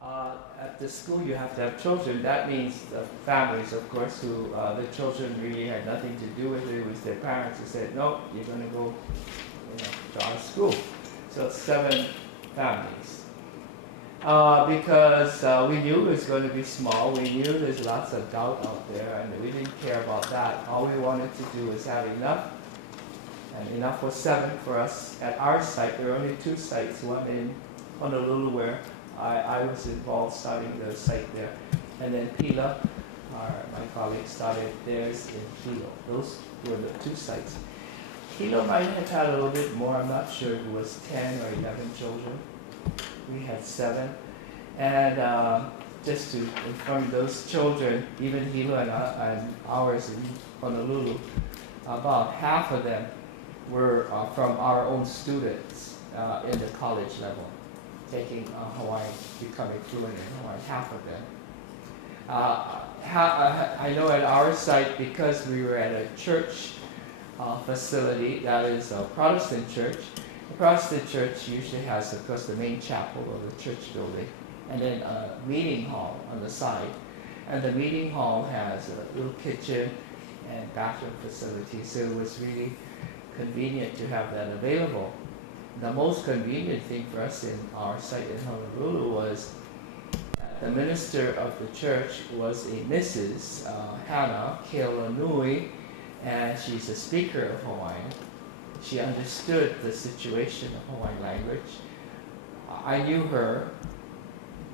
At the school, you have to have children. That means the families, of course, who the children really had nothing to do with it. It was their parents who said, "No, you're going to go, to our school." So it's 7 families. Because we knew it was going to be small. We knew there's lots of doubt out there, and we didn't care about that. All we wanted to do was have enough, and enough was 7 for us at our site. There were only 2 sites, one in Honolulu where I was involved starting the site there, and then Pila, my colleague, started theirs in Hilo. Those were the 2 sites. Hilo might have had a little bit more. I'm not sure if it was 10 or 11 children. We had 7, and just to inform those children, even Hilo and ours in Honolulu, about half of them were from our own students in the college level, taking Hawaiian, becoming fluent in Hawaiian, half of them. I know at our site, because we were at a church facility, that is a Protestant church. The Protestant church usually has, of course, the main chapel or the church building, and then a meeting hall on the side. And the meeting hall has a little kitchen and bathroom facility, so it was really convenient to have that available. The most convenient thing for us in our site in Honolulu was the minister of the church was a Mrs. Hannah Keolanui, and she's a speaker of Hawaiian. She understood the situation of Hawaiian language. I knew her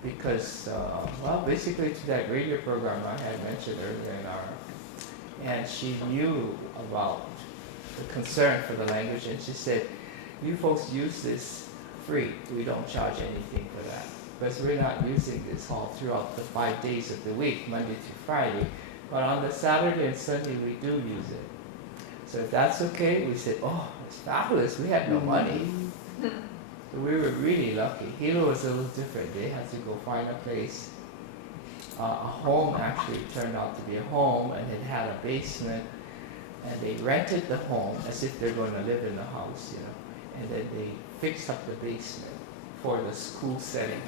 because, basically to that radio program I had mentioned earlier and she knew about the concern for the language, and she said, "You folks use this free. We don't charge anything for that, because we're not using this hall throughout the 5 days of the week, Monday to Friday, but on the Saturday and Sunday we do use it. So if that's okay," we said, "Oh, it's fabulous. We had no money." So we were really lucky. Hilo was a little different. They had to go find a place. A home actually turned out to be a home, and it had a basement, and they rented the home as if they're going to live in the house, and then they fixed up the basement for the school setting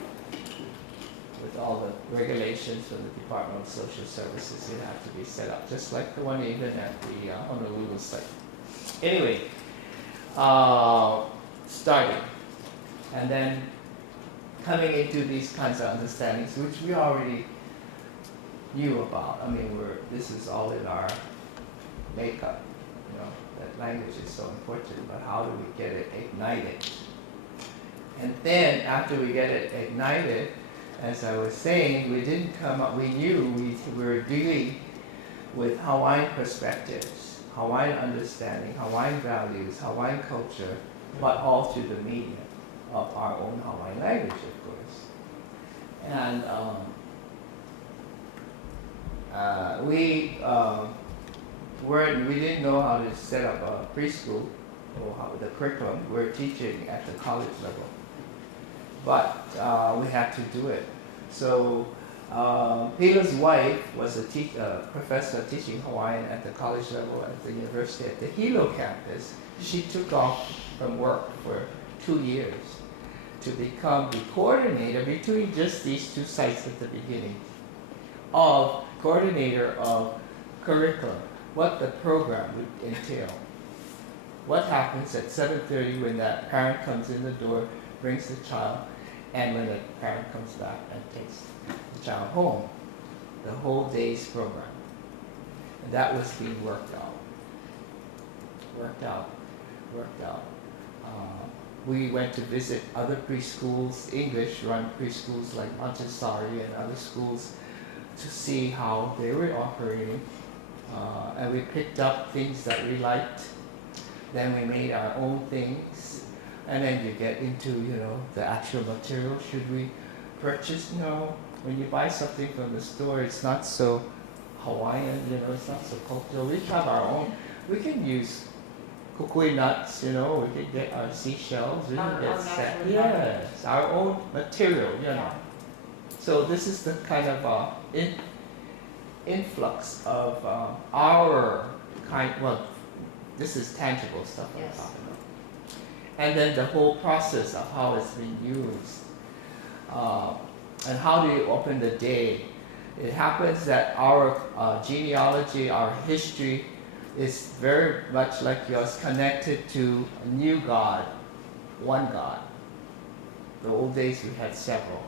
with all the regulations from the Department of Social Services. It had to be set up just like the one even at the Honolulu site. Anyway, starting, and then coming into these kinds of understandings, which we already knew about. I mean, this is all in our makeup, that language is so important, but how do we get it ignited? And then after we get it ignited, as I was saying, we didn't come up, we knew we were dealing with Hawaiian perspectives, Hawaiian understanding, Hawaiian values, Hawaiian culture, but all through the medium of our own Hawaiian language, of course. And we didn't know how to set up a preschool or how the curriculum. We're teaching at the college level, but we had to do it. So Peter's wife was a professor teaching Hawaiian at the college level at the university at the Hilo campus. She took off from work for 2 years to become the coordinator between just these 2 sites at the beginning of coordinator of curriculum, what the program would entail. What happens at 7:30 when that parent comes in the door, brings the child, and when the parent comes back and takes the child home, the whole day's program. And that was being worked out. We went to visit other preschools, English-run preschools like Montessori and other schools, to see how they were operating. And we picked up things that we liked. Then we made our own things. And then you get into, the actual material. Should we purchase? No. When you buy something from the store, it's not so Hawaiian, it's not so cultural. We have our own. We can use kukui nuts, we can get our seashells. We can get yes, our own material, Yeah. So this is the kind of influx of our kind, this is tangible stuff I'm Yes. talking about. And then the whole process of how it's been used. And how do you open the day? It happens that our genealogy, our history, is very much like yours, connected to a new God, one God. The old days we had several,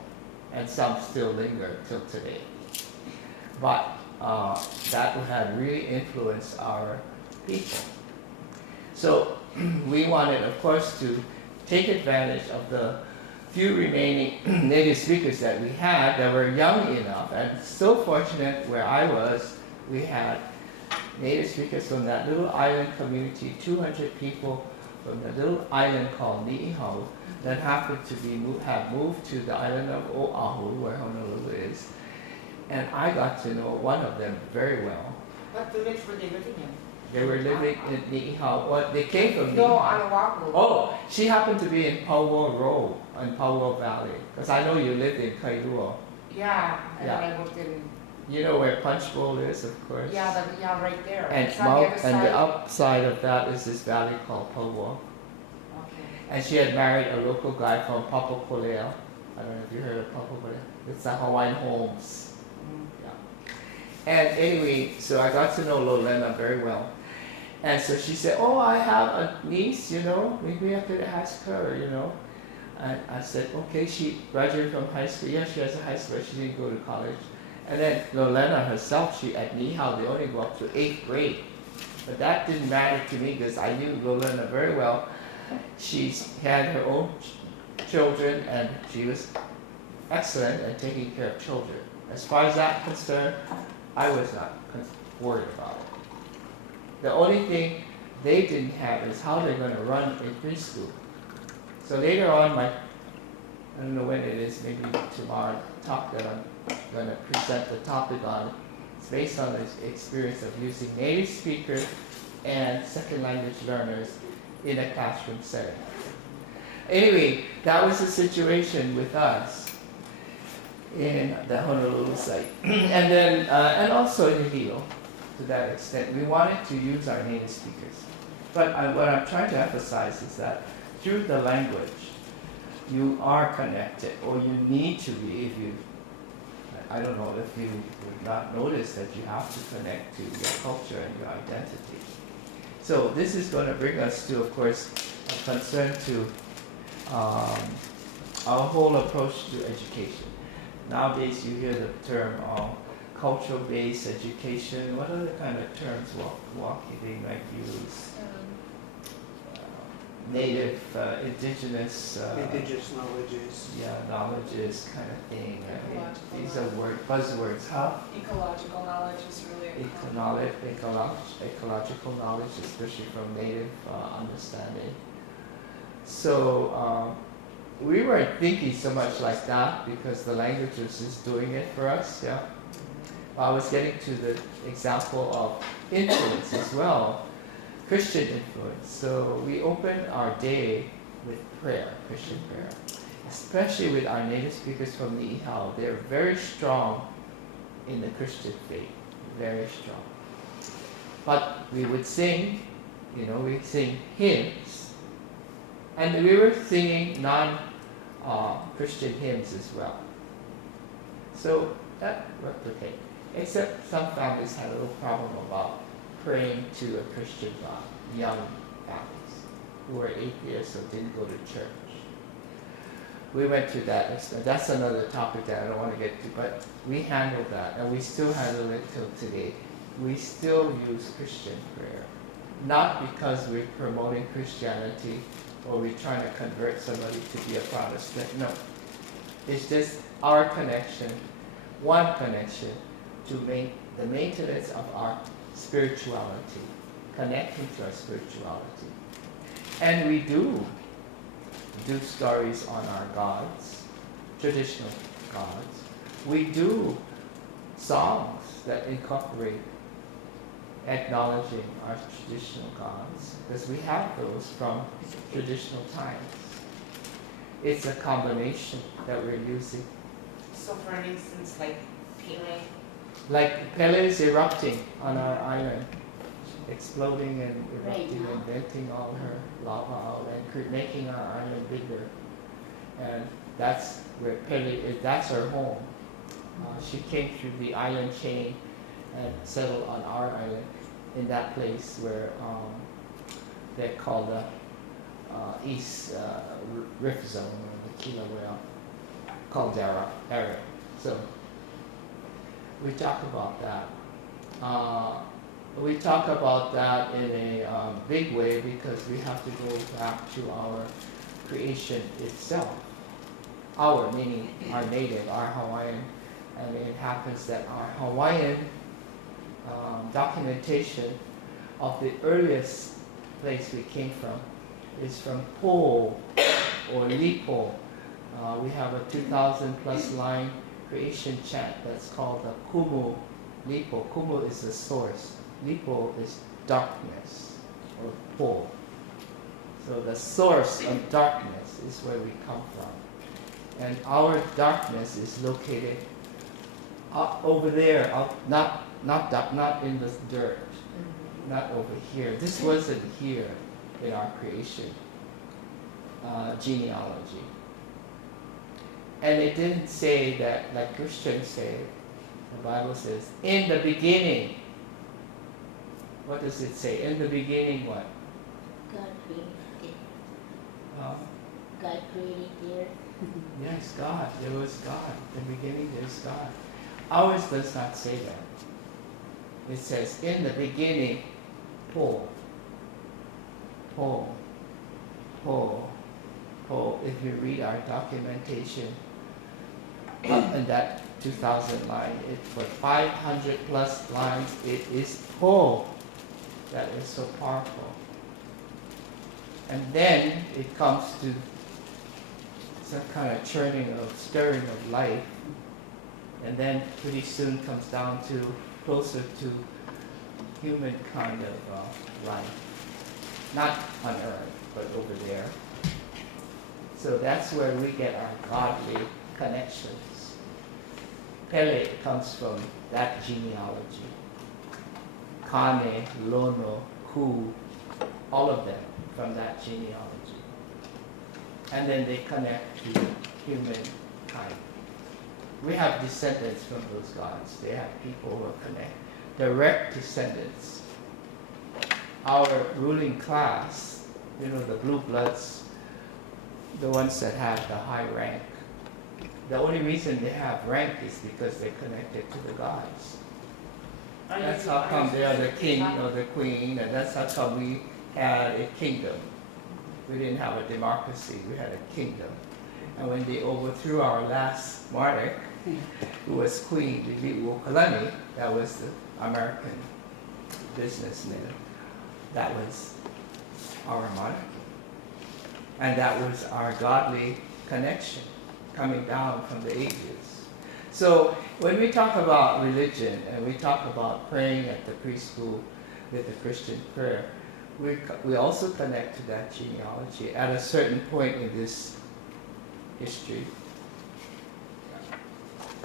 and some still linger till today. But that had really influenced our people. So we wanted, of course, to take advantage of the few remaining native speakers that we had that were young enough, and so fortunate where I was, we had native speakers from that little island community, 200 people from the little island called Niihau that happened to have moved to the island of Oahu, where Honolulu is. And I got to know one of them very well. What village were they living in? They were living in Niihau. Well, they came from No, Niihau. on Oahu. Oh, she happened to be in Pauo Road, in Pauo Valley. Because I know you lived in Kailua. Yeah, and Yeah. then I worked in. You know where Punch Bowl is, of course. Yeah, right there. And, It's on the other side. the upside of that is this valley called Pauo. Okay. And she had married a local guy from Papakolea. I don't know if you heard of Papakolea. It's the Hawaiian Homes. And anyway, so I got to know Lolena very well. And so she said, oh, I have a niece, maybe I could ask her, And I said, okay, she graduated from high school. Yeah, she has a high school, but she didn't go to college. And then Lolena herself, she at Niihau, they only go up to 8th grade. But that didn't matter to me because I knew Lolena very well. She's had her own children and she was excellent at taking care of children. As far as that concerned, I was not worried about it. The only thing they didn't have is how they're going to run a preschool. So later on, I don't know when it is, maybe tomorrow, talk that I'm going to present the topic on. It's based on the experience of using native speakers and second language learners in a classroom setting. Anyway, that was the situation with us in the Honolulu site. And then, and also in Hilo, to that extent. We wanted to use our native speakers. But what I'm trying to emphasize is that through the language, you are connected, or you need to be if you, I don't know if you would not notice that you have to connect to your culture and your identity. So this is going to bring us to, of course, a concern to our whole approach to education. Nowadays you hear the term cultural-based education. What other kind of terms they might use? Native, indigenous. Indigenous knowledges. Yeah, knowledges kind of thing. These are buzzwords, huh? Ecological knowledge is really ecological knowledge, especially from native understanding. So we weren't thinking so much like that because the language was just doing it for us. Yeah. I was getting to the example of influence as well, Christian influence. So we opened our day with prayer, Christian prayer, especially with our native speakers from Niihau. They're very strong in the Christian faith, very strong. But we would sing, we sing hymns, and we were singing non-Christian hymns as well. So that worked okay. Except some families had a little problem about praying to a Christian God, young families who were atheists or didn't go to church. We went to that extent. That's another topic that I don't want to get to, but we handled that, and we still handle it till today. We still use Christian prayer, not because we're promoting Christianity or we're trying to convert somebody to be a Protestant. No, it's just our connection, one connection, to make the maintenance of our spirituality, connecting to our spirituality. And we do stories on our gods, traditional gods. We do songs that incorporate acknowledging our traditional gods, because we have those from traditional times. It's a combination that we're using. So for instance, like Pele. Like Pele is erupting on our island, exploding and erupting Right. and venting all her lava out and making our island bigger. And that's where Pele, that's her home. She came through the island chain and settled on our island in that place where they call the East Rift Zone or the Kilauea Caldera area. So we talk about that. We talk about that in a big way because we have to go back to our creation itself. Our, meaning our native, our Hawaiian. And it happens that our Hawaiian documentation of the earliest place we came from is from Po or Lipo. We have a 2,000 plus line creation chant that's called the Kumu Lipo. Kumu is the source. Lipo is darkness or Po. So the source of darkness is where we come from. And our darkness is located up over there, not in the dirt, not over here. This wasn't here in our creation genealogy. And it didn't say that, like Christians say, the Bible says, in the beginning. What does it say? In the beginning what? God created it. God created the earth. Yes, God. There was God. In the beginning there's God. Ours does not say that. It says, in the beginning, Po. Po. Po. Po. If you read our documentation, up in that 2,000 line, for 500 plus lines, it is Po. That is so powerful. And then it comes to some kind of churning of, stirring of life. And then pretty soon comes down to closer to human kind of life. Not on earth, but over there. So that's where we get our godly connections. Pele comes from that genealogy. Kane, Lono, Ku, all of them from that genealogy. And then they connect to humankind. We have descendants from those gods. They have people who are connected, direct descendants. Our ruling class, the blue bloods, the ones that have the high rank, the only reason they have rank is because they're connected to the gods. That's how come they are the king or the queen, and that's how come we had a kingdom. We didn't have a democracy, we had a kingdom. And when they overthrew our last monarch, who was Queen Liliuokalani, that was the American businessman, that was our monarchy. And that was our godly connection coming down from the ages. So when we talk about religion and we talk about praying at the preschool with the Christian prayer, we also connect to that genealogy at a certain point in this history.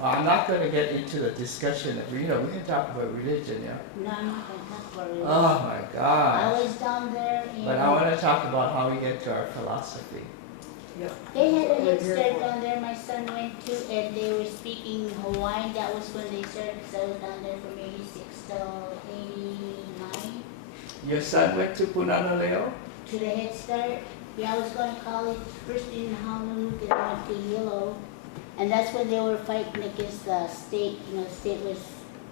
I'm not going to get into the discussion of, we can talk about religion, yeah? No, I'm not going to talk about religion. Oh my I gosh. was down there in... But I want to talk about how we get to our philosophy. They had a head start down there my son went to, and they were speaking Hawaiian. That was when they started, because I was down there from 86 till 89. Your son went to Punana Leo? To the head start. Yeah, I was going to college first in Honolulu, then I went to Yellow. And that's when they were fighting against the state. The state was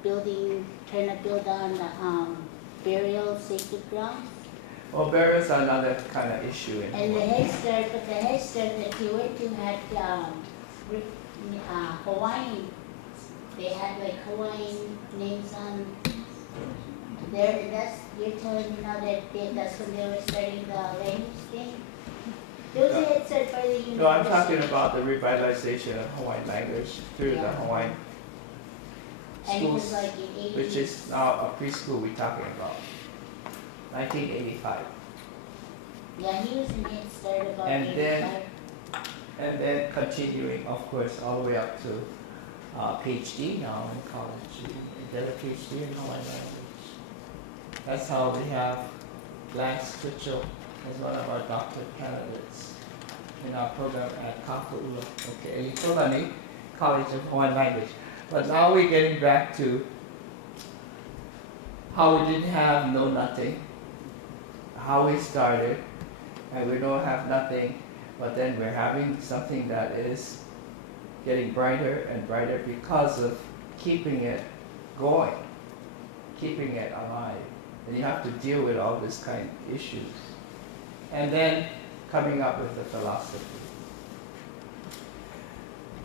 trying to build on the burial sacred grounds. Well, burials are another kind of issue. And the head start, but the head start that he went to had Hawaiian. They had like Hawaiian names on there. And you're telling me now that that's when they were starting the language thing? There was a head start by the university. No, I'm talking about the revitalization of Hawaiian language through the Hawaiian And it was schools, like in 80s. which is now a preschool we're talking about. 1985. Yeah, he was in head start about And 85. And then continuing, of course, all the way up to PhD now in college. You get a PhD in Hawaiian language. That's how we have Lance Twitchell as one of our doctorate candidates. in our program at Kaka'ula, okay, Elipulani College of Hawaiian Language. But now we're getting back to how we didn't have no nothing, how we started, and we don't have nothing, but then we're having something that is getting brighter and brighter because of keeping it going, keeping it alive. And you have to deal with all this kind of issues. And then coming up with the philosophy.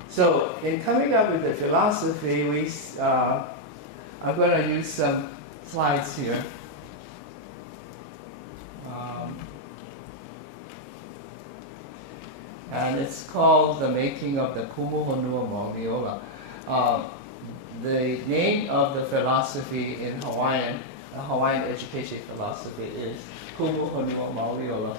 So in coming up with the philosophy, I'm going to use some slides here. And it's called The Making of the Kumuhonua Mauliola. The name of the philosophy in Hawaiian, the Hawaiian education philosophy, is Kumuhonua Mauliola.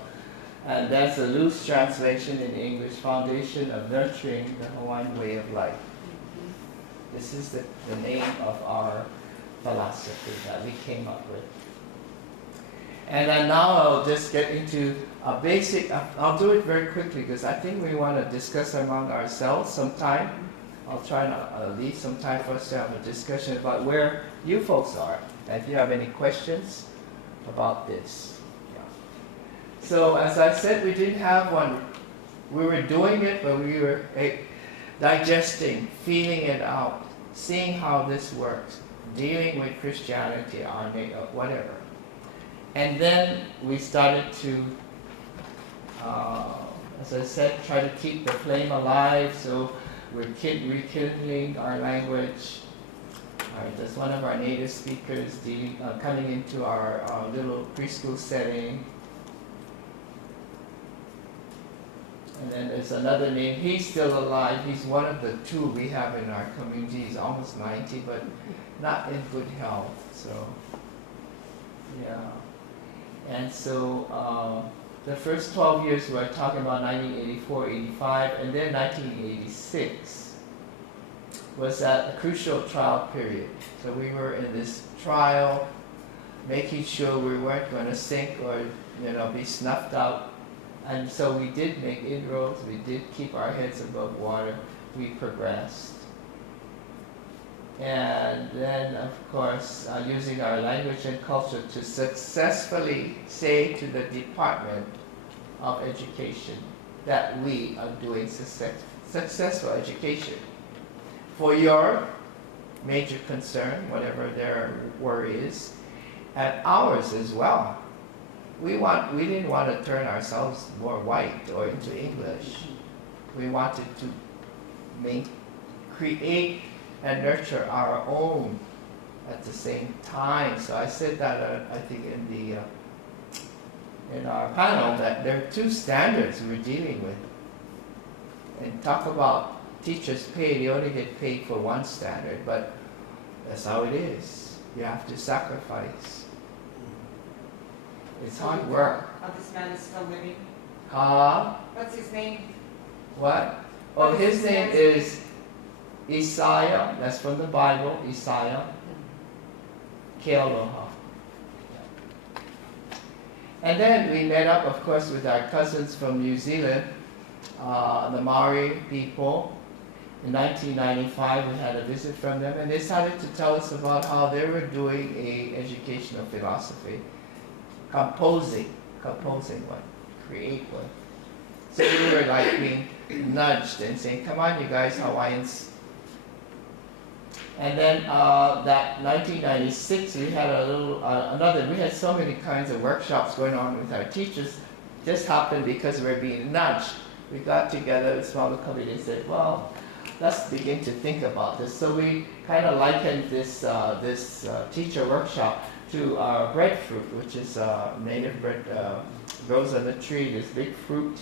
And that's a loose translation in English, Foundation of Nurturing the Hawaiian Way of Life. This is the name of our philosophy that we came up with. And then now I'll just get into a basic, I'll do it very quickly because I think we want to discuss among ourselves sometime. I'll try to leave some time for us to have a discussion about where you folks are. And if you have any questions about this. Yeah. So as I said, we didn't have one. We were doing it, but we were digesting, feeling it out, seeing how this works, dealing with Christianity, our whatever. And then we started to, as I said, try to keep the flame alive. So we're rekindling our language. There's one of our native speakers coming into our little preschool setting. And then there's another name. He's still alive. He's one of the two we have in our community. He's almost 90, but not in good health. So, yeah. And so the first 12 years we were talking about 1984, 85, and then 1986 was at a crucial trial period. So we were in this trial, making sure we weren't going to sink or be snuffed out. And so we did make inroads. We did keep our heads above water. We progressed. And then, of course, using our language and culture to successfully say to the Department of Education that we are doing successful education. For your major concern, whatever their worry is, and ours as well. We didn't want to turn ourselves more white or into English. We wanted to create and nurture our own at the same time. So I said that I think in our panel that there are two standards we're dealing with. And talk about teachers' pay, they only get paid for one standard, but that's how it is. You have to sacrifice. It's hard work. This man is still living. What's his name? What? Oh, his name is Isaiah. That's from the Bible, Isaiah. Kealoha. And then we met up, of course, with our cousins from New Zealand, the Maori people. In 1995, we had a visit from them, and they started to tell us about how they were doing a educational philosophy. Composing one, create one. So we were like being nudged and saying, come on you guys, Hawaiians. And then that 1996, we had we had so many kinds of workshops going on with our teachers. Just happened because we were being nudged. We got together, a smaller committee, and said, well, let's begin to think about this. So we kind of likened this teacher workshop to our breadfruit, which is native bread, grows on the tree, this big fruit.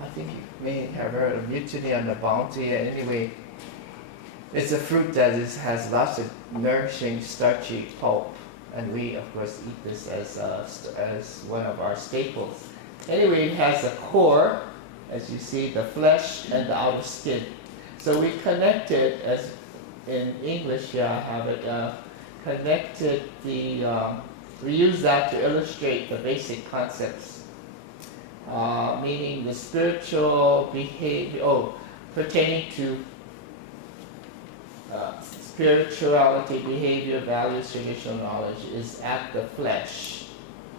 I think you may have heard of Mutiny on the Bounty. Anyway, it's a fruit that has lots of nourishing, starchy pulp, and we, of course, eat this as one of our staples. Anyway, it has a core, as you see, the flesh and the outer skin. So we connected, as in English, I have it, connected we use that to illustrate the basic concepts meaning the spiritual behavior, pertaining to spirituality, behavior, values, traditional knowledge is at the flesh.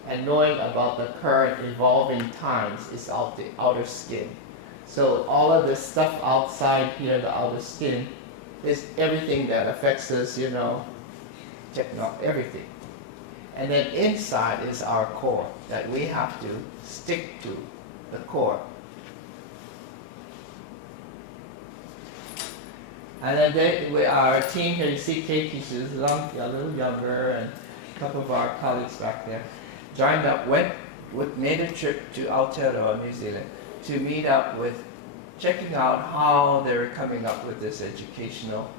And knowing about the current evolving times is out the outer skin. So all of this stuff outside here, the outer skin, is everything that affects us, everything. And then inside is our core, that we have to stick to the core. And then our team here, you see Katie, she's a little younger, and a couple of our colleagues back there, joined up, made a trip to Aotearoa, New Zealand, to meet up with, checking out how they were coming up with this educational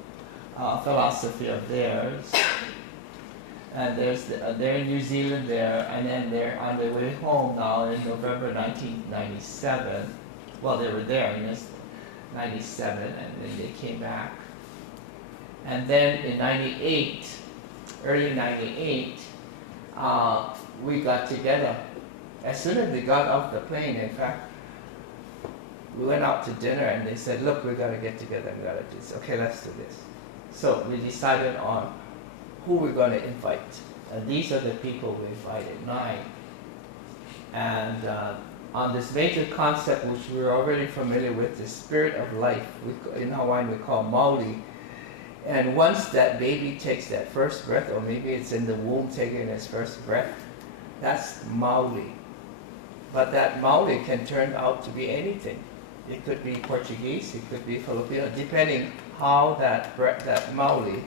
philosophy of theirs. And they're in New Zealand there, and then they're on their way home now in November 1997. Well, they were there in 97, and then they came back. And then in 98, early 98, we got together. As soon as they got off the plane, in fact, we went out to dinner and they said, look, we gotta get together, we gotta do this. Okay, let's do this. So we decided on who we're gonna invite. And these are the people we invited, 9. And on this major concept, which we're already familiar with, the spirit of life, in Hawaiian we call mauli. And once that baby takes that first breath, or maybe it's in the womb taking its first breath, that's mauli. But that mauli can turn out to be anything. It could be Portuguese, it could be Filipino, depending how that mauli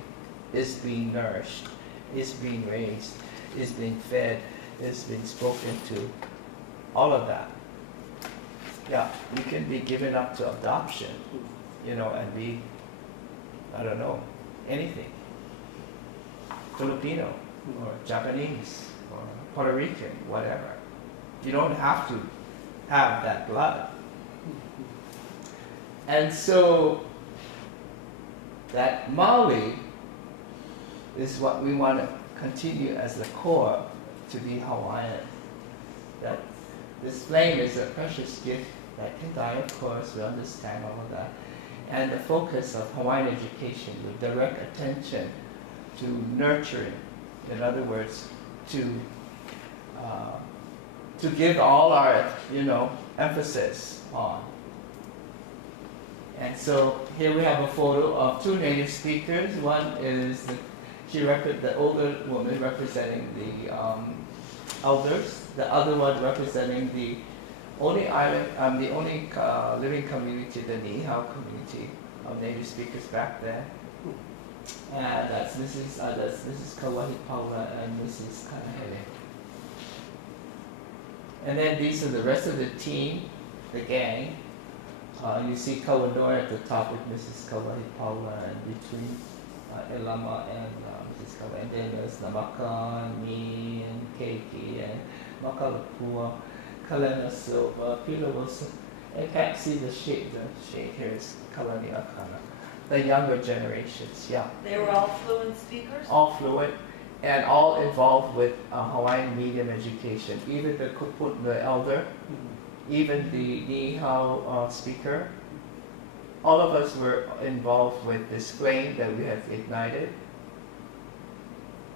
is being nourished, is being raised, is being fed, is being spoken to, all of that. Yeah, we can be given up to adoption, and be, I don't know, anything. Filipino, or Japanese, or Puerto Rican, whatever. You don't have to have that blood. And so, that mauli is what we want to continue as the core to be Hawaiian. That this flame is a precious gift that can die, of course, we understand all of that. And the focus of Hawaiian education, the direct attention to nurturing, in other words, to give all our, emphasis on. And so here we have a photo of 2 native speakers. One is the older woman representing the elders. The other one representing the only island, the only living community, the Nihau community of native speakers back there. And that's Mrs. Kawahi Paula and Mrs. Kanahele. And then these are the rest of the team, the gang. You see Kawanoi at the top with Mrs. Kawahi Paula, and between Elama and Mrs. Kawahi. And then there's Namaka, and me, and Keiki, and Makalapua, Kalena Silva, Peter Wilson. I can't see the shade here is Kalani Akana. The younger generations, yeah. They were all fluent speakers? All fluent, and all involved with Hawaiian medium education. Even the Kuput, the elder, even the Nihau speaker. All of us were involved with this flame that we have ignited,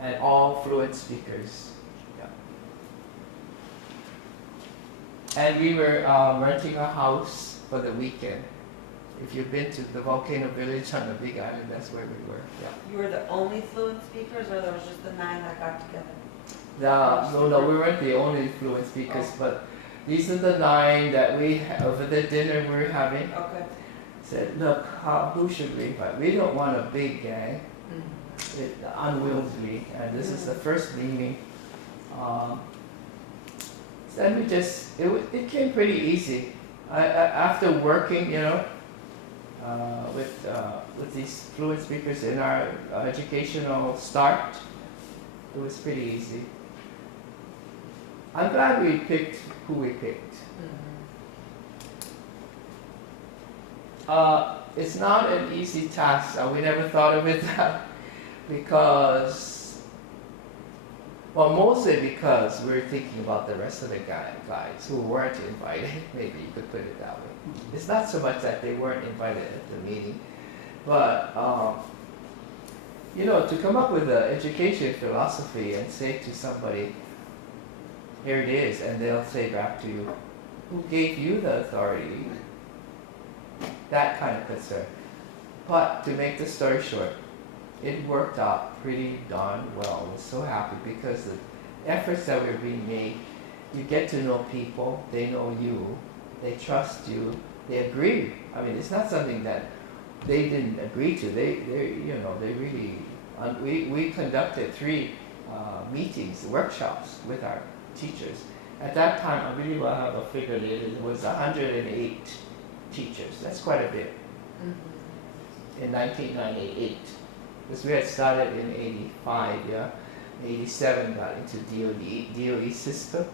and all fluent speakers. Yeah. And we were renting a house for the weekend. If you've been to the volcano village on the Big Island, that's where we were. Yeah. You were the only fluent speakers, or there was just the 9 that got together? No, we weren't the only fluent speakers, but these are the 9 that we, over the dinner we were having. Okay. Said, look, who should we invite? We don't want a big gang, unwieldy, and this is the first meeting. Then it came pretty easy. After working, with these fluent speakers in our educational start, it was pretty easy. I'm glad we picked who we picked. It's not an easy task. We never thought of it that, because Well, mostly because we're thinking about the rest of the guys who weren't invited. Maybe you could put it that way. It's not so much that they weren't invited at the meeting, but you know, to come up with an education philosophy and say to somebody, here it is, and they'll say back to you, who gave you the authority? That kind of concern. But to make the story short, it worked out pretty darn well. I was so happy because the efforts that were being made, you get to know people, they know you, they trust you, they agree. I mean, it's not something that they didn't agree to. They you know, they really. We conducted 3 meetings, workshops with our teachers. At that time, I believe I have a figure. It was 108 teachers. That's quite a bit. In 1998, because we had started in '85, yeah. 87 got into DOE system.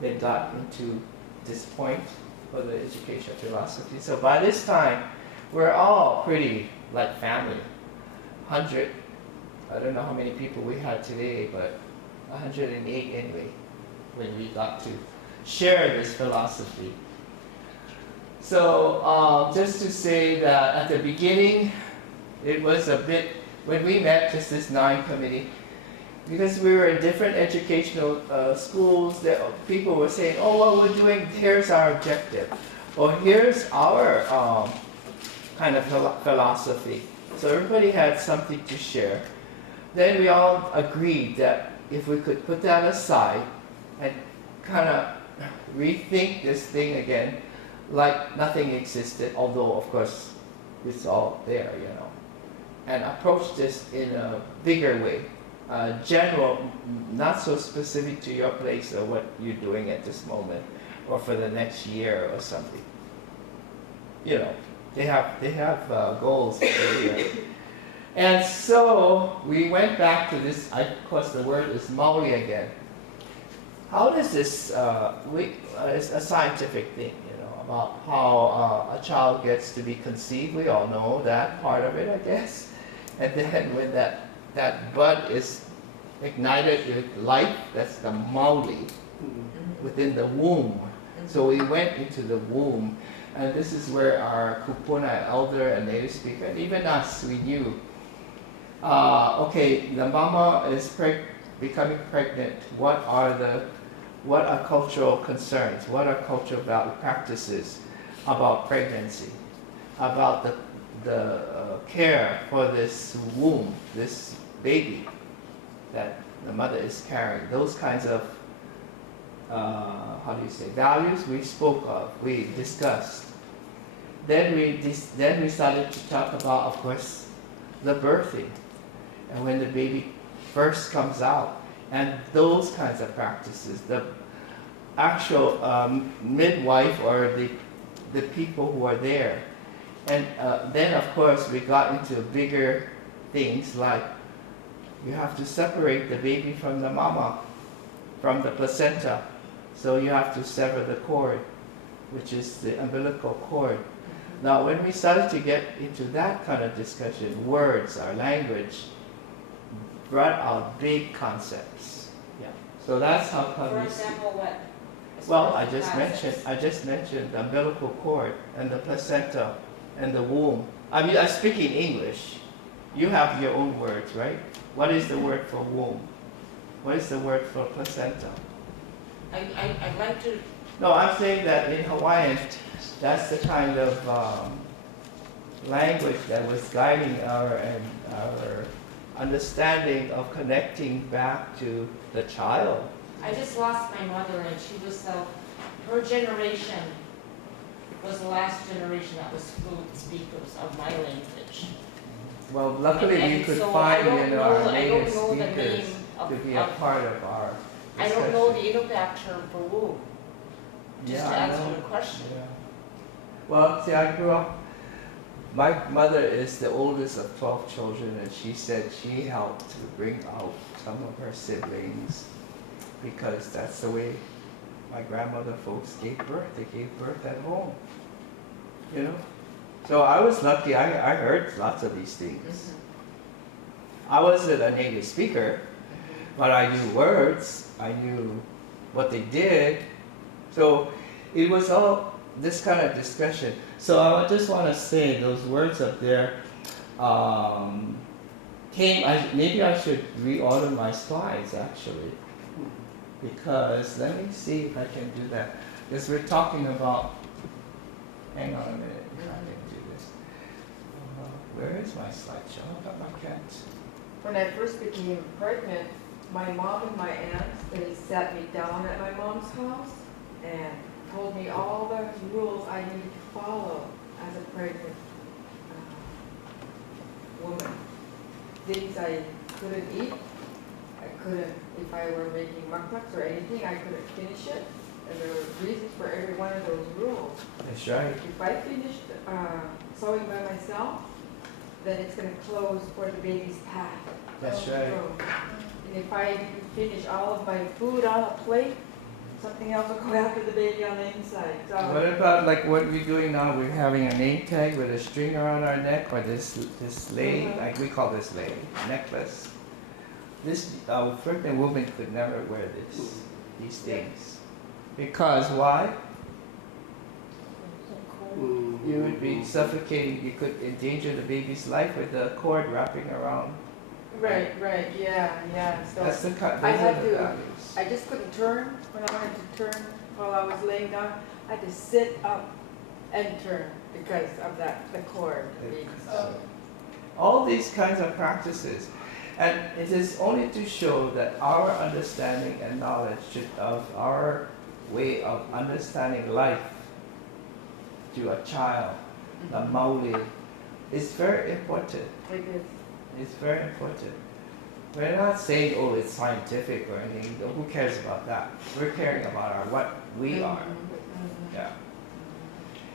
They got into this point for the education philosophy. So by this time, we're all pretty like family. 100, I don't know how many people we had today, but 108 anyway, when we got to share this philosophy. So just to say that at the beginning, it was a bit, when we met, just this 9 committee, because we were in different educational schools, that people were saying, oh, what we're doing, here's our objective, or here's our kind of philosophy. So everybody had something to share. Then we all agreed that if we could put that aside and kind of rethink this thing again, like nothing existed, although of course it's all there, you know, and approach this in a bigger way, general, not so specific to your place or what you're doing at this moment or for the next year or something. You know, they have goals for the year. And so we went back to this, of course the word is Maui again. How does this, it's a scientific thing, you know, about how a child gets to be conceived. We all know that part of it, I guess. And then when that bud is ignited with life, that's the Maui within the womb. So we went into the womb, and this is where our kupuna, elder and native speaker, and even us, we knew, okay, the mama is becoming pregnant. What are cultural concerns? What are cultural value practices about pregnancy? About the care for this womb, this baby that the mother is carrying. Those kinds of, how do you say, values we spoke of, we discussed. Then we started to talk about, of course, the birthing, and when the baby first comes out, and those kinds of practices, the actual midwife or the people who are there. And then of course we got into bigger things like you have to separate the baby from the mama, from the placenta. So you have to sever the cord, which is the umbilical cord. Now when we started to get into that kind of discussion, words, our language, brought out big concepts. Yeah. So that's how come For you see. example, what? Well, I just mentioned the umbilical cord and the placenta and the womb. I mean, I'm speaking English. You have your own words, right? What is the word for womb? What is the word for placenta? I'd like to. No, I'm saying that in Hawaiian, that's the kind of language that was guiding our understanding of connecting back to the child. I just lost my mother, and she was her generation was the last generation that was fluent speakers of my language. Well, luckily And we could so find I don't our know- I native don't know the speakers name of- to be a part of our I discussion. don't know the Inupiaq term for womb, just Yeah, to I answer know. the question. Yeah. Well, see, I grew up, my mother is the oldest of 12 children, and she said she helped to bring out some of her siblings because that's the way my grandmother folks gave birth. They gave birth at home, you know? So I was lucky, I heard lots of these things. I wasn't a native speaker, but I knew words, I knew what they did. So it was all this kind of discussion. So I just want to say those words up there maybe I should reorder my slides actually, because let me see if I can do that. Because we're talking about, hang on a minute, here I can do this. Where is my slideshow? I can't. When I first became pregnant, my mom and my aunts, they sat me down at my mom's house and told me all the rules I needed to follow as a pregnant woman. Things I couldn't eat, I couldn't, if I were making mukbaks or anything, I couldn't finish it. And there were reasons for every one of those rules. That's right. If I finished sewing by myself, then it's going to close for the baby's path. That's right. And if I didn't finish all of my food on a plate, something else will go after the baby on the inside. So What about like what we're doing now? We're having a name tag with a string around our neck, or this lei, like we call this lei, necklace. This pregnant woman could never wear these things, because why? You would be suffocating. You could endanger the baby's life with the cord wrapping around. right, yeah. So That's the those I are had the to- values. I just couldn't turn when I wanted to turn while I was laying down. I had to sit up and turn because of the cord being so. All these kinds of practices, and it is only to show that our understanding and knowledge of our way of understanding life to a child, the mauli, is very important. It is. It's very important. We're not saying, oh, it's scientific or anything. Who cares about that? We're caring about what we are. Yeah.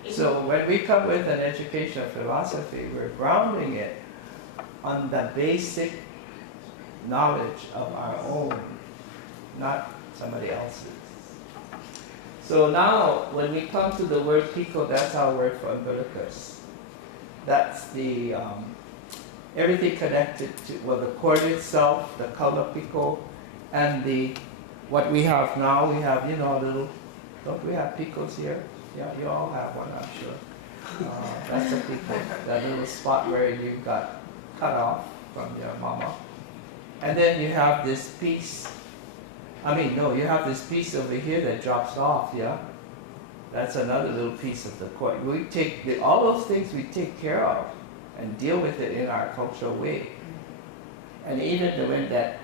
So when we come with an educational philosophy, we're grounding it on the basic knowledge of our own, not somebody else's. So now, when we come to the word pico, that's our word for umbilicus. That's the everything connected to, well, the cord itself, the color pico, and what we have now, we have, a little, don't we have picos here? Yeah, you all have one, I'm sure. That's a pico, that little spot where you got cut off from your mama. And then you have this piece, you have this piece over here that drops off, yeah? That's another little piece of the cord. We take, all those things we take care of and deal with it in our cultural way. And even when the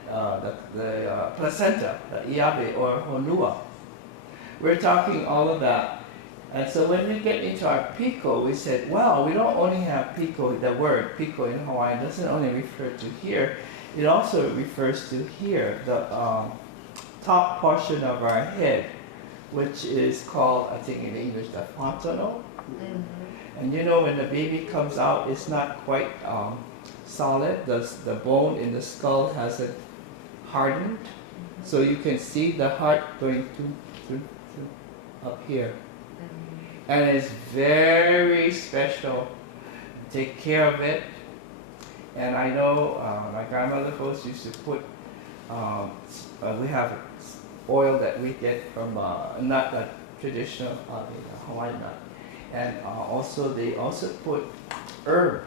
placenta, the iabe or honua, we're talking all of that. And so when we get into our pico, we said, well, we don't only have pico, the word pico in Hawaiian doesn't only refer to here, it also refers to here, the top portion of our head, which is called, I think in English, the fontanel. And when the baby comes out, it's not quite solid. The bone in the skull hasn't hardened. So you can see the heart going through up here. And it's very special. Take care of it. And I know my grandmother folks used to put, we have oil that we get from not a traditional Hawaiian nut. And they also put herbs.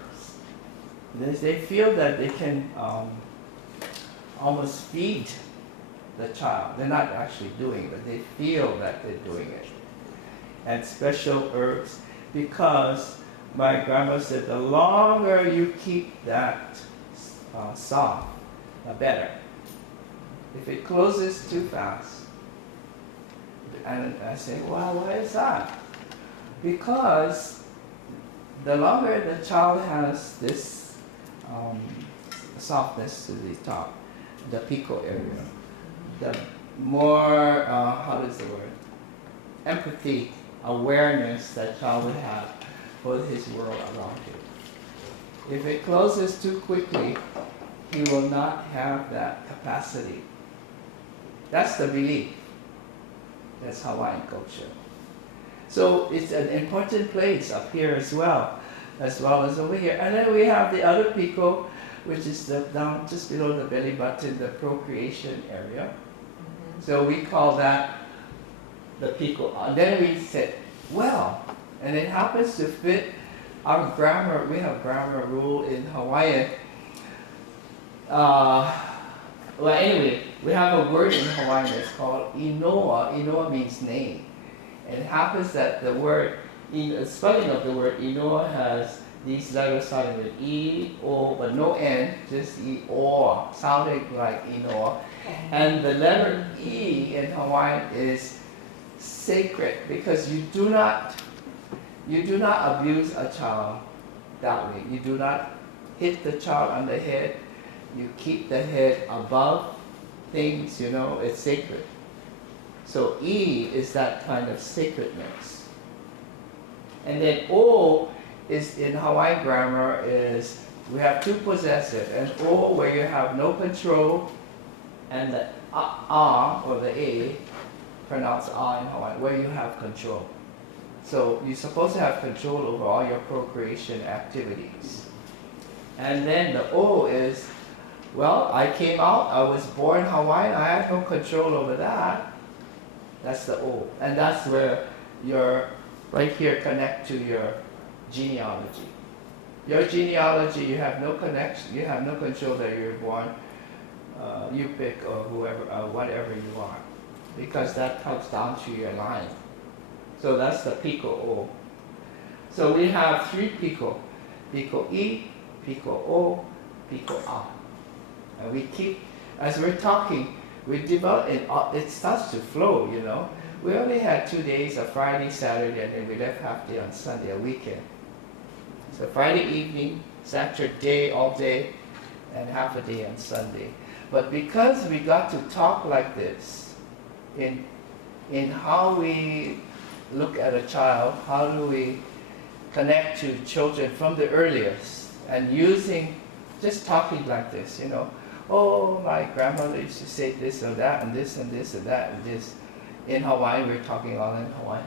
They feel that they can almost feed the child. They're not actually doing it, but they feel that they're doing it. And special herbs, because my grandma said the longer you keep that soft, the better. If it closes too fast, and I say, well, why is that? Because the longer the child has this softness to the top, the pico area, the more, empathy, awareness that child will have for his world around him. If it closes too quickly, he will not have that capacity. That's the belief. That's Hawaiian culture. So it's an important place up here as well as over here. And then we have the other pico, which is down just below the belly button, the procreation area. So we call that the pico. And then we said, well, and it happens to fit our grammar. We have grammar rule in Hawaiian. Well, anyway, we have a word in Hawaiian that's called inoa. Inoa means name. And it happens that the word, spelling of the word inoa has these letters starting with E, O, but no N, just E, O, sounding like inoa. And the letter E in Hawaiian is sacred because you do not abuse a child that way. You do not hit the child on the head. You keep the head above things, it's sacred. So E is that kind of sacredness. And then O is in Hawaiian grammar is we have two possessive, and O where you have no control, and the A or the A, pronounced A in Hawaiian, where you have control. So you're supposed to have control over all your procreation activities. And then the O is, well, I came out, I was born Hawaiian, I have no control over that. That's the O. And that's where your, right here, connect to your genealogy. Your genealogy, you have no connection, you have no control that you're born, you pick or whoever, whatever you are. Because that comes down to your line. So that's the pico O. So we have three pico. Pico E, pico O, pico A. And we keep, as we're talking, we develop, it starts to flow, We only had 2 days, a Friday, Saturday, and then we left half day on Sunday, a weekend. So Friday evening, Saturday all day, and half a day on Sunday. But because we got to talk like this, in how we look at a child, how do we connect to children from the earliest, and using, just talking like this, oh, my grandmother used to say this or that, and this and this and that and this. In Hawaiian, we're talking all in Hawaiian.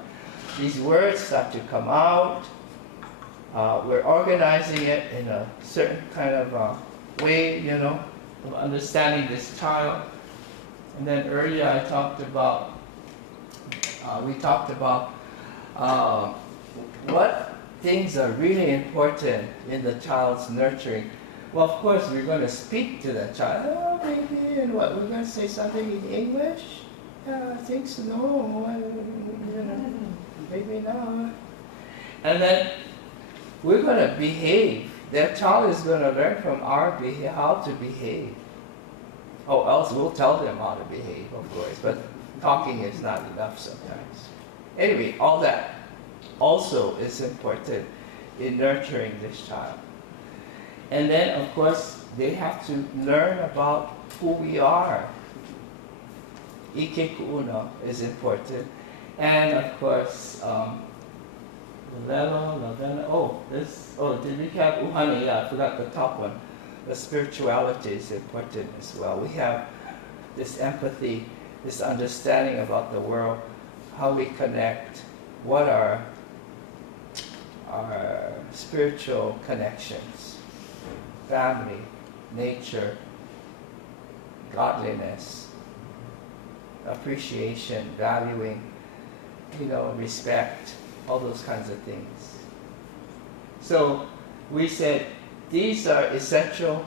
These words start to come out. We're organizing it in a certain kind of way, of understanding this child. And then earlier I talked about, what things are really important in the child's nurturing. Well, of course, we're going to speak to the child. Oh, baby, and what? We're going to say something in English? Yeah, I think so. No, maybe not. And then we're going to behave. That child is going to learn from our behavior how to behave. Oh, else we'll tell them how to behave, of course, but talking is not enough sometimes. Anyway, all that also is important in nurturing this child. And then, of course, they have to learn about who we are. Ike ku'una is important. And, of course, did we have uhane? Yeah, I forgot the top one. The spirituality is important as well. We have this empathy, this understanding about the world, how we connect, what are our spiritual connections, family, nature, godliness, appreciation, valuing, respect, all those kinds of things. So we said these are essential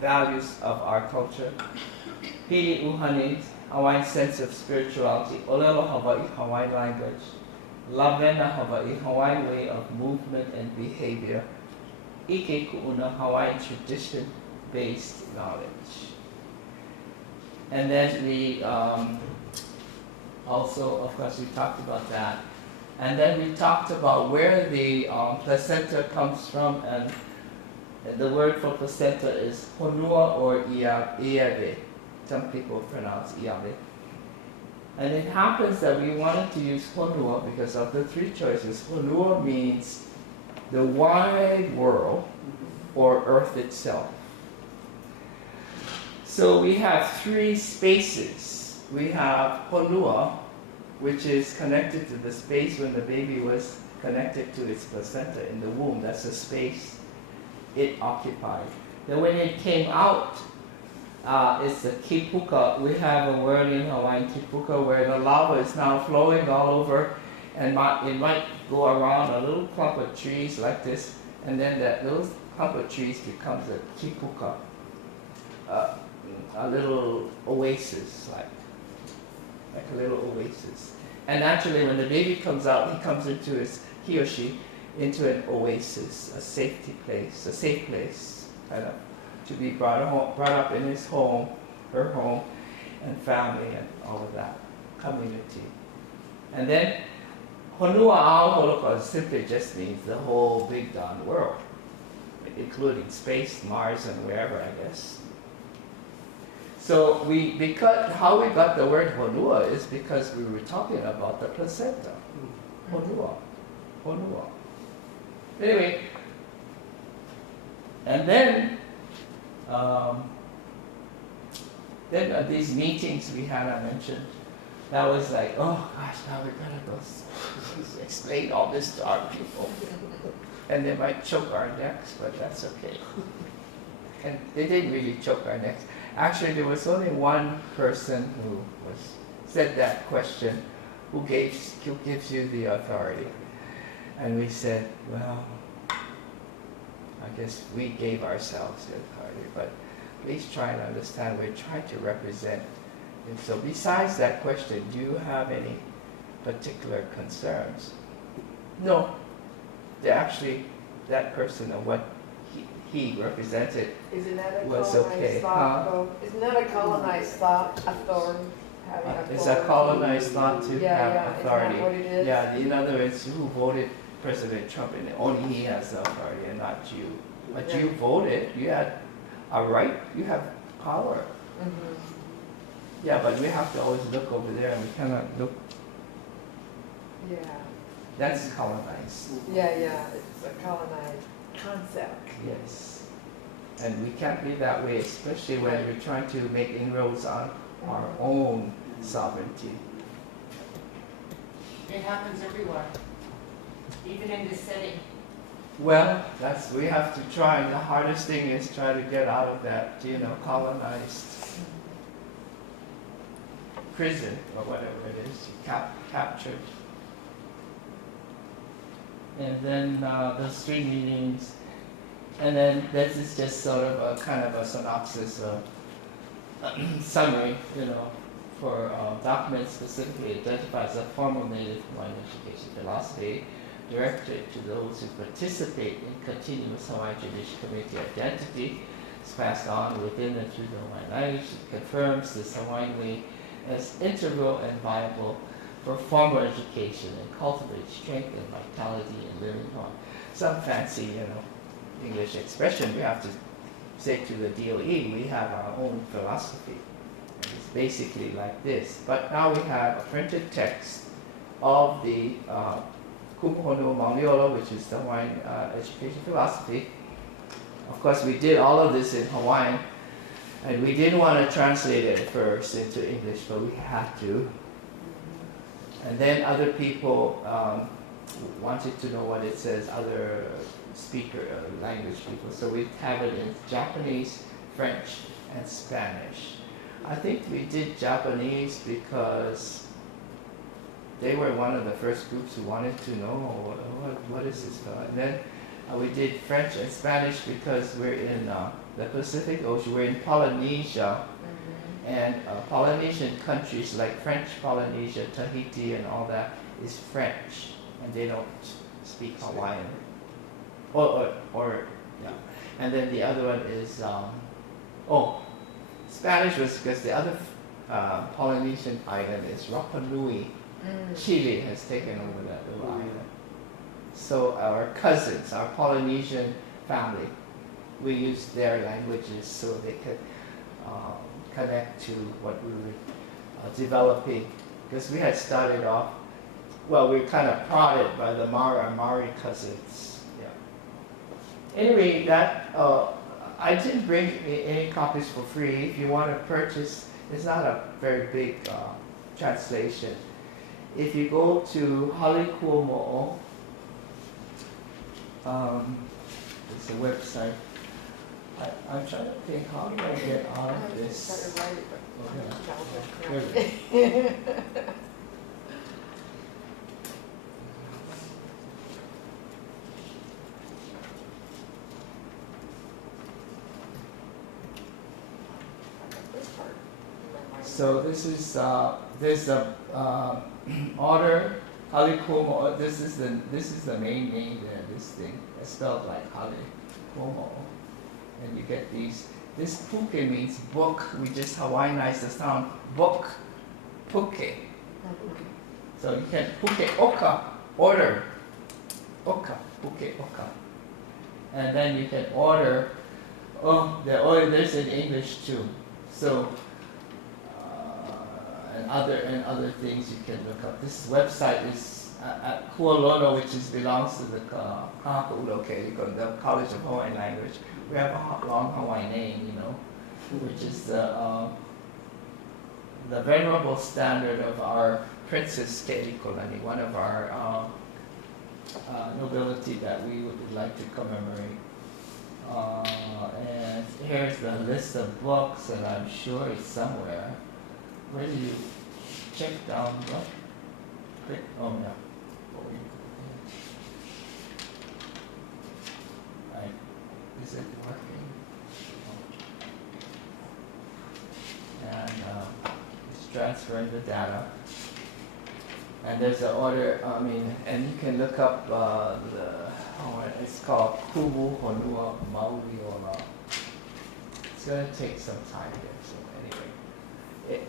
values of our culture. Pili uhane, Hawaiian sense of spirituality. Olelo Hawaii, Hawaiian language. Lavena Hawaii, Hawaiian way of movement and behavior. Ike ku'una, Hawaiian tradition-based knowledge. And then we also, of course, we talked about that. And then we talked about where the placenta comes from, and the word for placenta is honua or iabe. Some people pronounce iabe. And it happens that we wanted to use honua because of the three choices. Honua means the wide world or earth itself. So we have three spaces. We have honua, which is connected to the space when the baby was connected to its placenta in the womb. That's a space. it occupied. Then when it came out, it's the kipuka. We have a word in Hawaiian, kipuka, where the lava is now flowing all over, and it might go around a little clump of trees like this, and then that little clump of trees becomes a kipuka, a little oasis, like a little oasis. And naturally, when the baby comes out, he or she into an oasis, a safety place, a safe place, kind of, to be brought up in his home, her home, and family, and all of that community. And then Honua ao Holoko simply just means the whole big darn world, including space, Mars, and wherever, I guess. So how we got the word Honua is because we were talking about the placenta. Honua. Anyway, and then these meetings we had, I mentioned, that was like, oh gosh, now we're gonna go explain all this to our people. And they might choke our necks, but that's okay. And they didn't really choke our necks. Actually, there was only one person who said that question, who gives you the authority? And we said, well, I guess we gave ourselves the authority, but please try and understand we're trying to represent. And so besides that question, do you have any particular concerns? No. That person and what he represented Isn't that a was colonized okay. thought, though? Isn't that a colonized thought, authority? Having It's a colonized thought to have authority. Isn't that what it is? Yeah, in other words, who voted President Trump, and only he has the authority and not you. But you voted, you had a right, you have power. Yeah, but we have to always look over there, and we cannot look. Yeah, That's colonized. yeah, it's a colonized concept. Yes. And we can't be that way, especially when we're trying to make inroads on our own sovereignty. It happens everywhere, even in this setting. Well, we have to try, and the hardest thing is try to get out of that, colonized prison, or whatever it is, captured. And then the street meetings, and then this is just sort of a kind of a synopsis, summary, for documents specifically identifies a formal Native Hawaiian education philosophy directed to those who participate in continuous Hawaiian tradition community identity. It's passed on within and through the Hawaiian language. It confirms this Hawaiian way as integral and viable for formal education and cultivate strength and vitality in living Hawaiian. Some fancy, English expression we have to say to the DOE, we have our own philosophy. And it's basically like this. But now we have a printed text of the Kupuhonu Mauniola, which is the Hawaiian education philosophy. Of course, we did all of this in Hawaiian, and we didn't want to translate it at first into English, but we had to. And then other people wanted to know what it says, other language people. So we have it in Japanese, French, and Spanish. I think we did Japanese because they were one of the first groups who wanted to know what is this about. And then we did French and Spanish because we're in the Pacific Ocean. We're in Polynesia, and Polynesian countries like French Polynesia, Tahiti, and all that is French, and they don't speak Hawaiian. Yeah. And then the other one is Spanish was because the other Polynesian island is Rapa Nui. Chile has taken over that little island. So our cousins, our Polynesian family, we used their languages so they could connect to what we were developing. Because we had started off, we were kind of prodded by the Maori cousins. Yeah. Anyway, I didn't bring any copies for free. If you want to purchase, it's not a very big translation. If you go to Halikuomo, it's a website. I'm trying to think, how do I get out of Better this? write it, but Okay. that was incorrect. This part. So this is, there's a otter, Halikumo, this is the main name there, this thing. It's spelled like Halikumo. And you get these, this puke means book, we just Hawaiianize the sound, book, puke. So you can puke oka, order, oka, puke oka. And then you can order, there's in English too. So, and other things you can look up. This website is at Kualono, which belongs to the Kahakauloke, the College of Hawaiian Language. We have a long Hawaiian name, which is the venerable standard of our Princess Ke'ikolani, one of our nobility that we would like to commemorate. And here's the list of books, and I'm sure it's somewhere. Where do you check down what? Click, oh yeah. Right, is it working? And it's transferring the data. And there's an order, and you can look up it's called Kumu Honua Mauriola. It's going to take some time here, so anyway.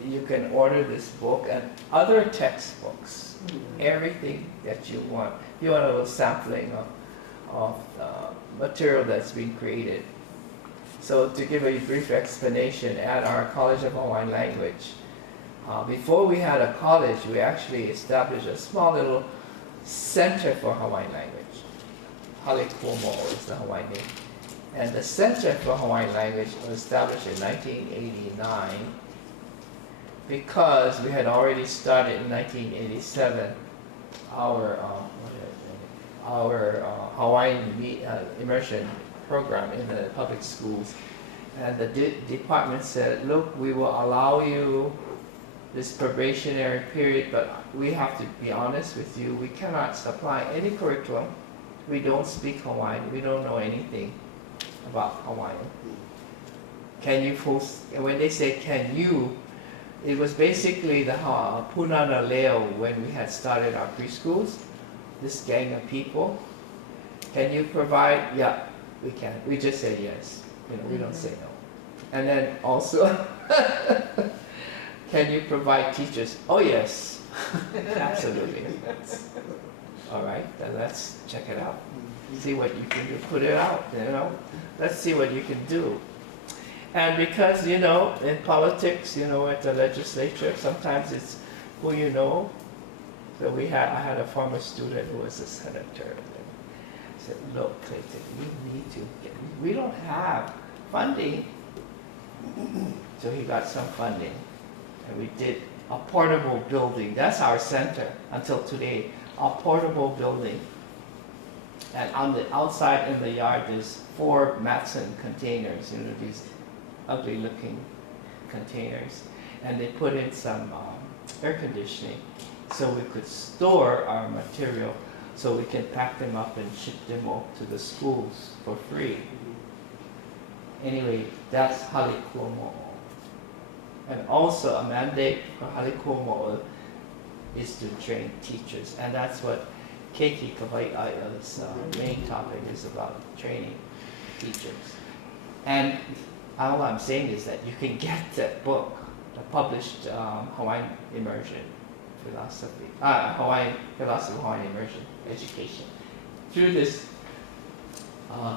You can order this book and other textbooks, everything that you want. If you want a little sampling of material that's been created. So to give a brief explanation, at our College of Hawaiian Language, before we had a college, we actually established a small little center for Hawaiian language. Halekuomo is the Hawaiian name. And the Center for Hawaiian Language was established in 1989 because we had already started in 1987 our Hawaiian immersion program in the public schools. And the department said, look, we will allow you this probationary period, but we have to be honest with you, we cannot supply any curriculum. We don't speak Hawaiian, we don't know anything about Hawaiian. Can you post, and when they say can you, it was basically the Punana Leo when we had started our preschools, this gang of people. Can you provide? Yeah, we can. We just say yes. We don't say no. And then also, can you provide teachers? Oh yes, absolutely. All right, then let's check it out. See what you can do. Put it out, Let's see what you can do. And because, in politics, at the legislature, sometimes it's who you know. So I had a former student who was a senator. And said, look, Clayton, we don't have funding. So he got some funding. And we did a portable building. That's our center until today. A portable building. And on the outside in the yard, there's 4 Matson containers, these ugly looking containers. And they put in some air conditioning so we could store our material so we can pack them up and ship them off to the schools for free. Anyway, that's Halikuomo. And also a mandate for Halikuomo is to train teachers. And that's what Keiki Kawaiʻai's main topic is about, training teachers. And all I'm saying is that you can get that book, the published Hawaiian Immersion Philosophy, Hawaiian Philosophy of Hawaiian Immersion Education, through this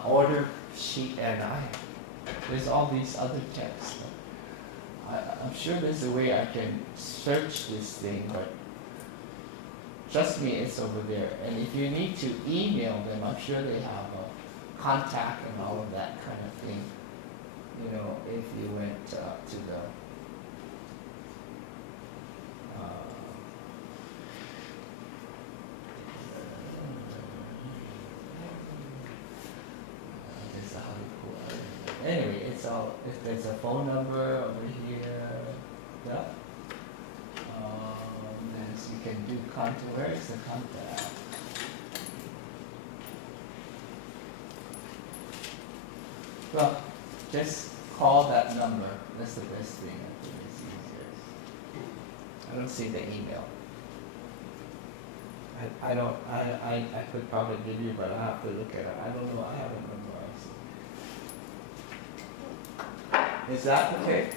order sheet, and there's all these other texts. I'm sure there's a way I can search this thing, but trust me, it's over there. And if you need to email them, I'm sure they have a contact and all of that kind of thing. If you went to the anyway, contact, where is the contact? Well, just call that number, that's the best thing, I think it's easier. I don't see the email. I don't, I could probably give you, but I have to look at it, I don't know, I haven't memorized. Is that okay?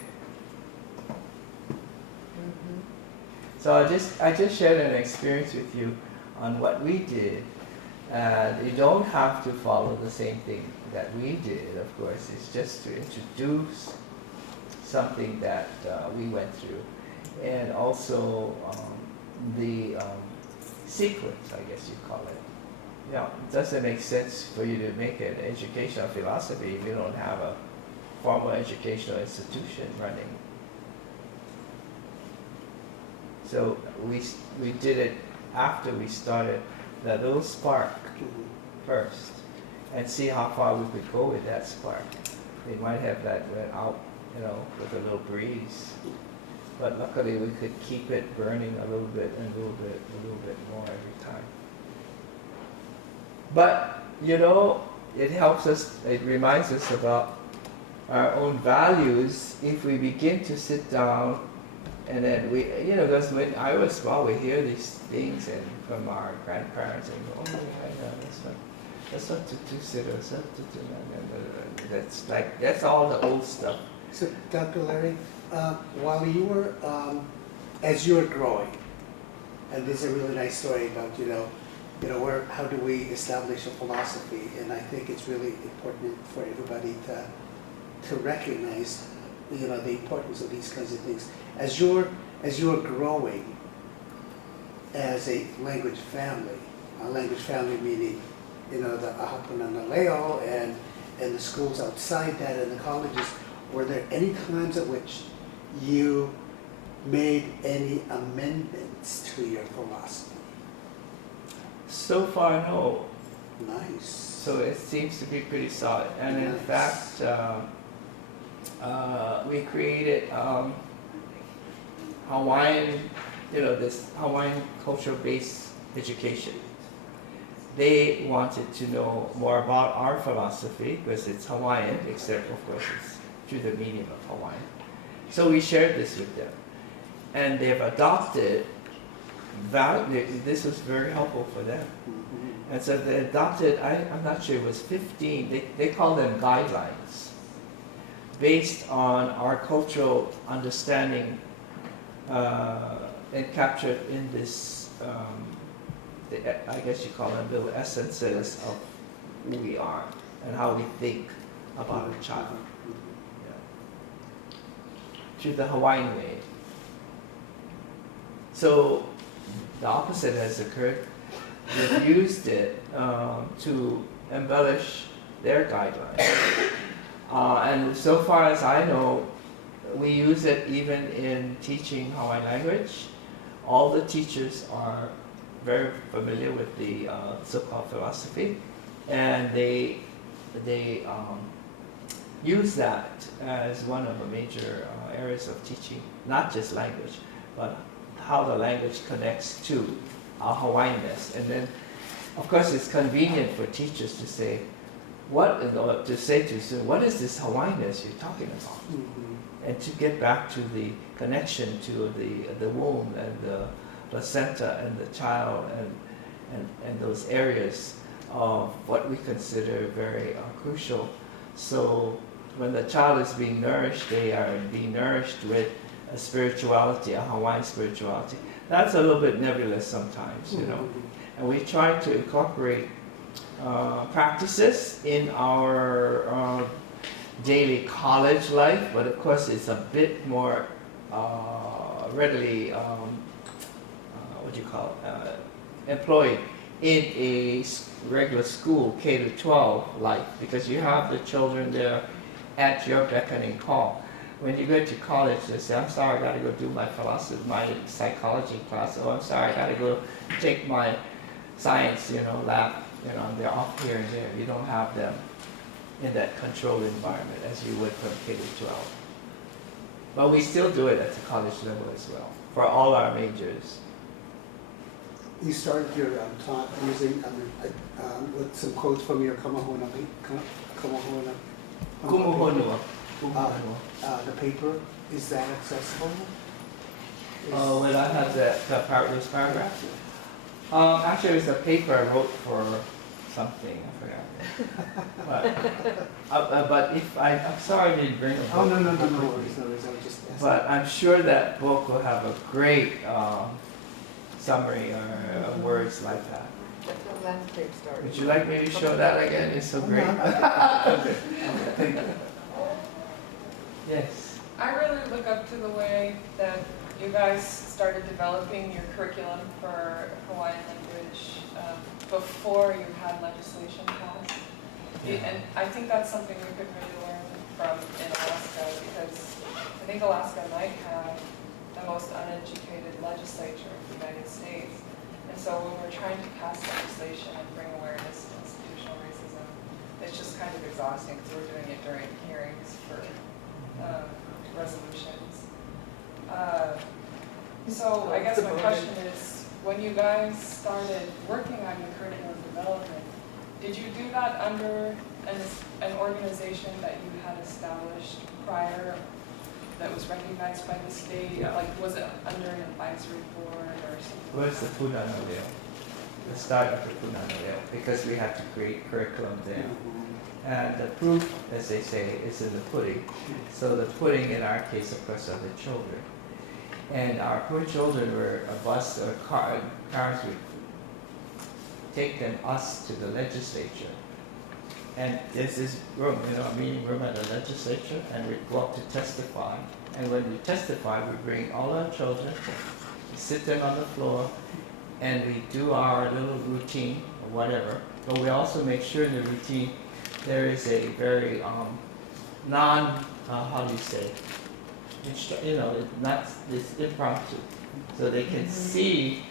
So I just shared an experience with you on what we did. And you don't have to follow the same thing that we did, of course. It's just to introduce something that we went through. And also the sequence, I guess you call it. Yeah, it doesn't make sense for you to make an educational philosophy if you don't have a formal educational institution running. So we did it after we started that little spark first, and see how far we could go with that spark. They might have that went out, with a little breeze, but luckily we could keep it burning a little bit and a little bit more every time. But it helps us. It reminds us about our own values if we begin to sit down. And then because when I was small, we hear these things and from our grandparents and go, oh yeah, that's what to do, that's all the old stuff. So, Dr. Larry, while you were, as you were growing, and this is a really nice story about, how do we establish a philosophy, and I think it's really important for everybody to recognize, the importance of these kinds of things. As you're growing as a language family meaning, the Ahapunanaleo and the schools outside that and the colleges, were there any times at which you made any amendments to your philosophy? So far, no. Nice. So it seems to be pretty solid. And in fact, we created Hawaiian, this Hawaiian culture-based education. They wanted to know more about our philosophy because it's Hawaiian, except of course it's through the medium of Hawaiian. So we shared this with them. And they've adopted, this was very helpful for them. And so they adopted, I'm not sure, it was 15, they call them guidelines, based on our cultural understanding and captured in this, I guess you call them little essences of who we are and how we think about a child. Through the Hawaiian way. So the opposite has occurred. They've used it to embellish their guidelines. And so far as I know, we use it even in teaching Hawaiian language. All the teachers are very familiar with the so-called philosophy, and they use that as one of the major areas of teaching, not just language, but how the language connects to our Hawaiianness. And then, of course, it's convenient for teachers to say, to say to students, what is this Hawaiianness you're talking about? And to get back to the connection to the womb and the placenta and the child and those areas of what we consider very crucial. So when the child is being nourished, they are being nourished with a spirituality, a Hawaiian spirituality. That's a little bit nebulous sometimes, And we try to incorporate practices in our daily college life, but of course it's a bit more readily, employed in a regular school, K to 12 life, because you have the children there at your beckoning call. When you go to college, they say, I'm sorry, I got to go do my philosophy, my psychology class. Oh, I'm sorry, I got to go take my science, lab. They're off here and there. You don't have them in that controlled environment as you would from K to 12. But we still do it at the college level as well, for all our majors. You started your talk using with some quotes from your Kumuhonua. Kumuhonua. The paper, is that accessible? Oh, when I had those paragraphs. Actually, it's a paper I wrote for something, I forgot. But if I'm sorry I didn't bring a book. Oh, no worries, I was just asking. But I'm sure that book will have a great summary or words like that. That's what landscape started. Would you like me to show that again? It's so great. Okay, thank you. Yes. I really look up to the way that you guys started developing your curriculum for Hawaiian language before you had legislation passed. And I think that's something we could really learn from in Alaska, because I think Alaska might have the most uneducated legislature in the United States. And so when we're trying to pass legislation and bring awareness to institutional racism, it's just kind of exhausting because we're doing it during hearings for resolutions. So I guess my question is, when you guys started working on your curriculum development, did you do that under an organization that you had established prior that was recognized by the state? Yeah. Like, was it under an advisory board or something? Where's the Punana Leo? The start of the Punana Leo, because we had to create curriculum there. And the proof, as they say, is in the pudding. So the pudding in our case, of course, are the children. And our poor children were a bus or cars would take us to the legislature. And there's this room, a meeting room at the legislature, and we'd go up to testify. And when we testify, we bring all our children, we sit them on the floor, and we do our little routine or whatever. But we also make sure in the routine there is a very how do you say, it's impromptu, so they can see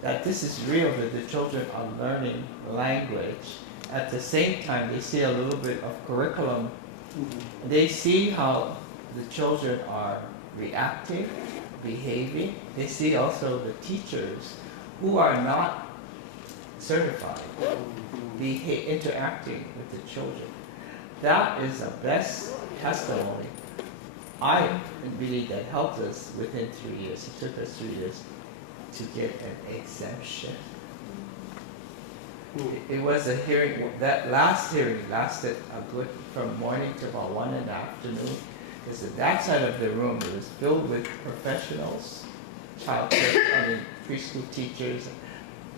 that this is real, that the children are learning language. At the same time, they see a little bit of curriculum. They see how the children are reacting, behaving. They see also the teachers who are not certified interacting with the children. That is the best testimony. I believe that helped us within 3 years. It took us 3 years to get an exemption. It was a hearing, that last hearing lasted from morning to about 1 in the afternoon, because at that side of the room it was filled with professionals, preschool teachers,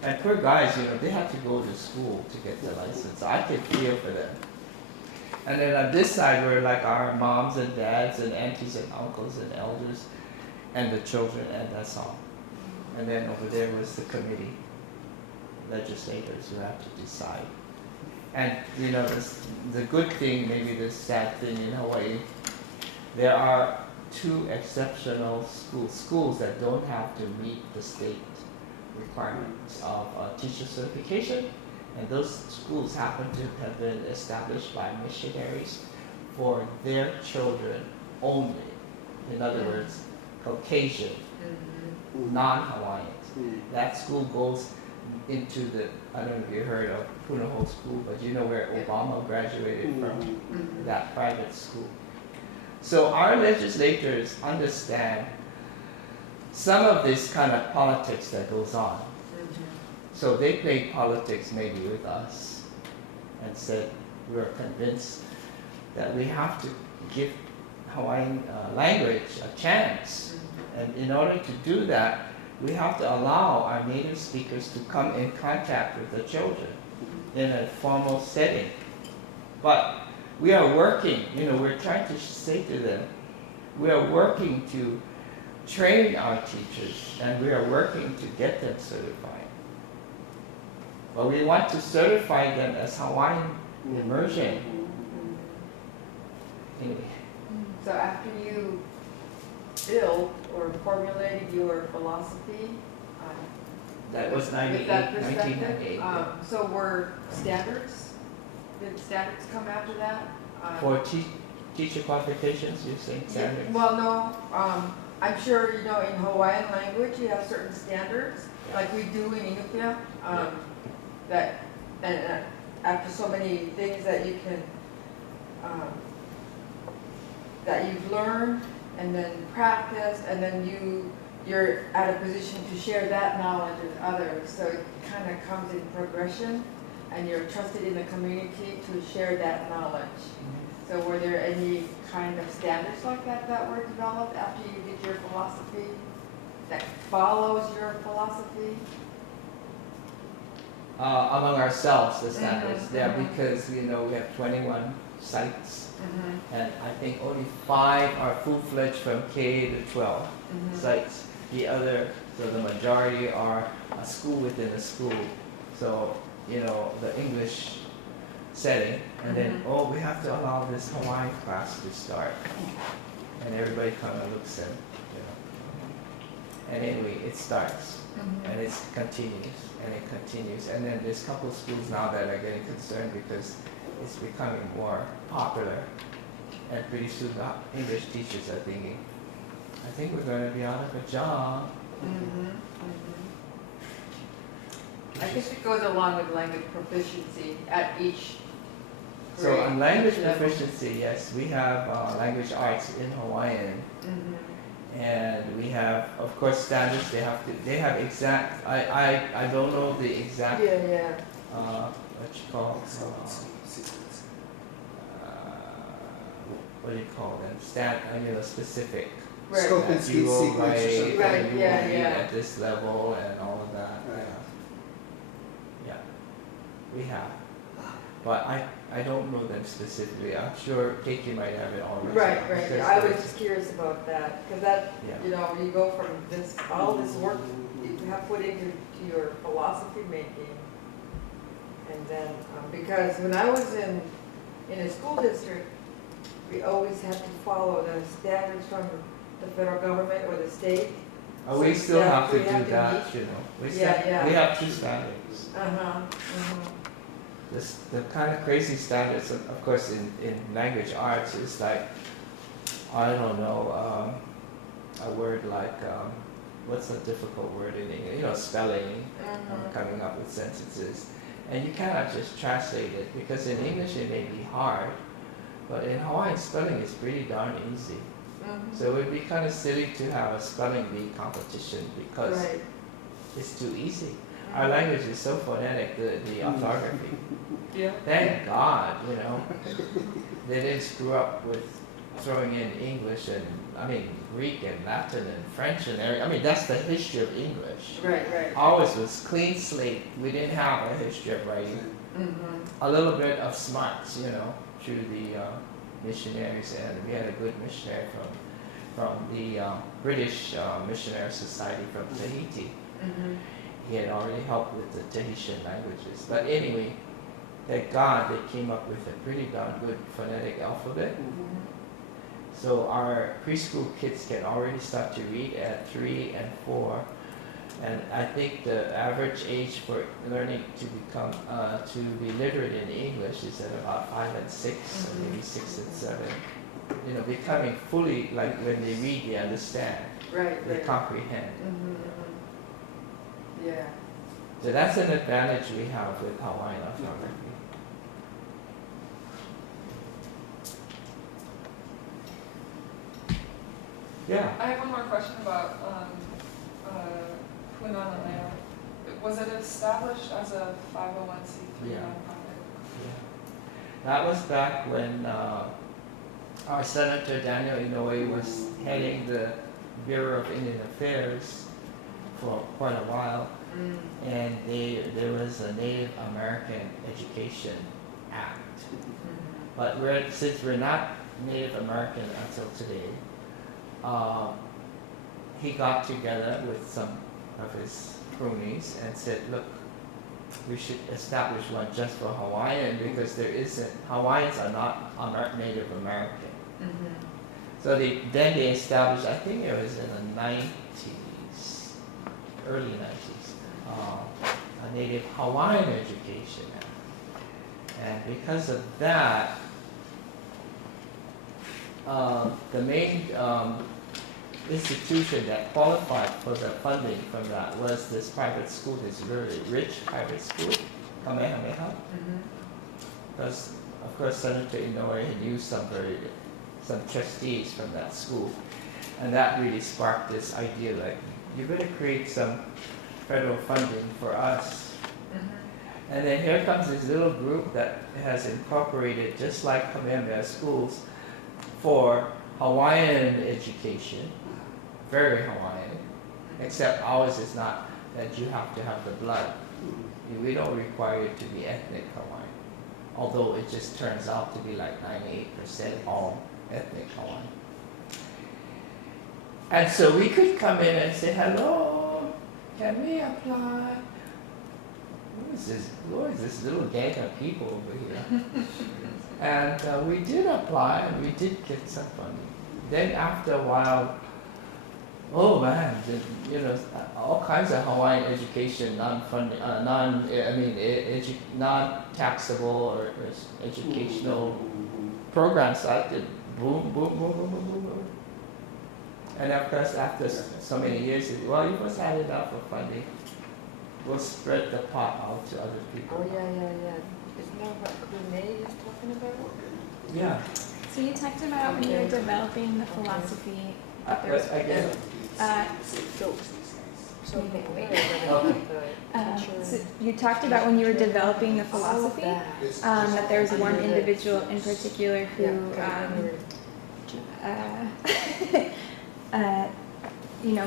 and poor guys, they had to go to school to get the license. So I could feel for them. And then on this side were like our moms and dads and aunties and uncles and elders and the children, and that's all. And then over there was the committee, legislators who have to decide. And the good thing, maybe the sad thing in Hawaii, there are 2 exceptional schools that don't have to meet the state requirements of teacher certification. And those schools happen to have been established by missionaries for their children only. In other words, Caucasian, non-Hawaiians. That school goes into I don't know if you heard of Punahou School, but you know where Obama graduated from, that private school. So our legislators understand some of this kind of politics that goes on. So they played politics maybe with us and said we are convinced that we have to give Hawaiian language a chance. And in order to do that, we have to allow our native speakers to come in contact with the children in a formal setting. But we are working, we're trying to say to them, we are working to train our teachers, and we are working to get them certified. But we want to certify them as Hawaiian immersion. Anyway. So after you built or formulated your philosophy, That was with 98, that perspective, 1998. so were standards? Did standards come after that? For teacher qualifications, you're saying standards? Well, no, I'm sure, you know, in Hawaiian language, you have certain standards, like we do in Ethiopia, that, and after so many things that you can, that you've learned and then practiced, and then you're at a position to share that knowledge with others. So it kind of comes in progression, and you're trusted in the community to share that knowledge. So were there any kind of standards like that that were developed after you did your philosophy, that follows your philosophy? Among ourselves, the standards, Mhm, yeah, mhm. because we have 21 sites, Mm-hmm. and I think only 5 are full-fledged from K to 12 Mm-hmm. sites. The other, so the majority are a school within a school. So, the English setting, and then, Mhm. we have to allow this Hawaiian class to start. And everybody kind of looks in, And anyway, it starts, and it continues, and then there's a couple of schools now that are getting concerned because it's becoming more popular, and pretty soon the English teachers are thinking, I think we're going to be out of a job. Mm-hmm. I guess it goes along with language proficiency at each So grade, on language each level. proficiency, yes, we have language arts in Hawaiian, Mhm. and we have, of course, standards. They have exact. I don't know the exact. Yeah. What you call what do you call them? Specific. Right. Scope and That speed you will sequence or write, something. Right, and you yeah, will read yeah. at this level and all of that. Right. Yeah, we have. But I don't know them specifically. I'm sure Keiki might have it already. Right. because I was there's- just curious about that, because that, Yeah. you go from this, all this work you have put into your philosophy making, and then, because when I was in a school district, we always had to follow the standards from the federal government or the state. We still Yeah, have to we do have to that, meet. We Yeah. we have 2 standards. Uh-huh. The kind of crazy standards, of course, in language arts is like, I don't know, a word like, what's a difficult word in English? Spelling, coming up with sentences. And you cannot just translate it, because in English it may be hard, but in Hawaiian spelling is pretty darn easy. So it would be kind of silly to have a spelling bee competition because Right. it's too easy. Our language is so phonetic, the orthography. Yeah. Thank God, they didn't screw up with throwing in English and, Greek and Latin and French and everything. That's the history of English. Right. Ours was clean slate. We didn't have a history of writing. A little bit of smarts, through the missionaries, and we had a good missionary from the British Missionary Society from Tahiti. He had already helped with the Tahitian languages. But anyway, thank God they came up with a pretty darn good phonetic alphabet. So our preschool kids can already start to read at 3 and 4. And I think the average age for learning to become, to be literate in English is at about 5 and 6, or maybe 6 and 7. Becoming fully, like when they read, they understand, Right. they comprehend. Yeah. So that's an advantage we have with Hawaiian orthography. Yeah. I have one more question about Punana Leo. Was it established as a 501c3 Yeah. nonprofit? Yeah. That was back when our Senator Daniel Inouye was heading the Bureau of Indian Affairs for quite a while, and there was a Native American Education Act. But since we're not Native American until today, he got together with some of his cronies and said, look, we should establish one just for Hawaiian, because Hawaiians are not Native American. So they established, I think it was in the 90s, early 90s, a Native Hawaiian Education Act. And because of that, the main institution that qualified for the funding from that was this private school, this very rich private school, Kamehameha. Because, of course, Senator Inouye had used some trustees from that school. And that really sparked this idea, like, you better create some federal funding for us. And then here comes this little group that has incorporated, just like Kamehameha schools, for Hawaiian education, very Hawaiian, except ours is not that you have to have the blood. We don't require it to be ethnic Hawaiian, although it just turns out to be like 98% all ethnic Hawaiian. And so we could come in and say, hello, can we apply? Who is this little gang of people over here? And we did apply and we did get some funding. Then after a while, oh man, all kinds of Hawaiian education, non-funding, non-taxable or educational programs started boom, boom, boom, boom, boom, boom, boom. And of course, after so many years, well, you must have enough of funding. We'll spread the pot out to other people. Oh, yeah. Isn't that what Renee is talking about? Yeah. So you talked about when you were developing the philosophy that there was, Again, so you talked about when you were developing the philosophy that there was one individual in particular who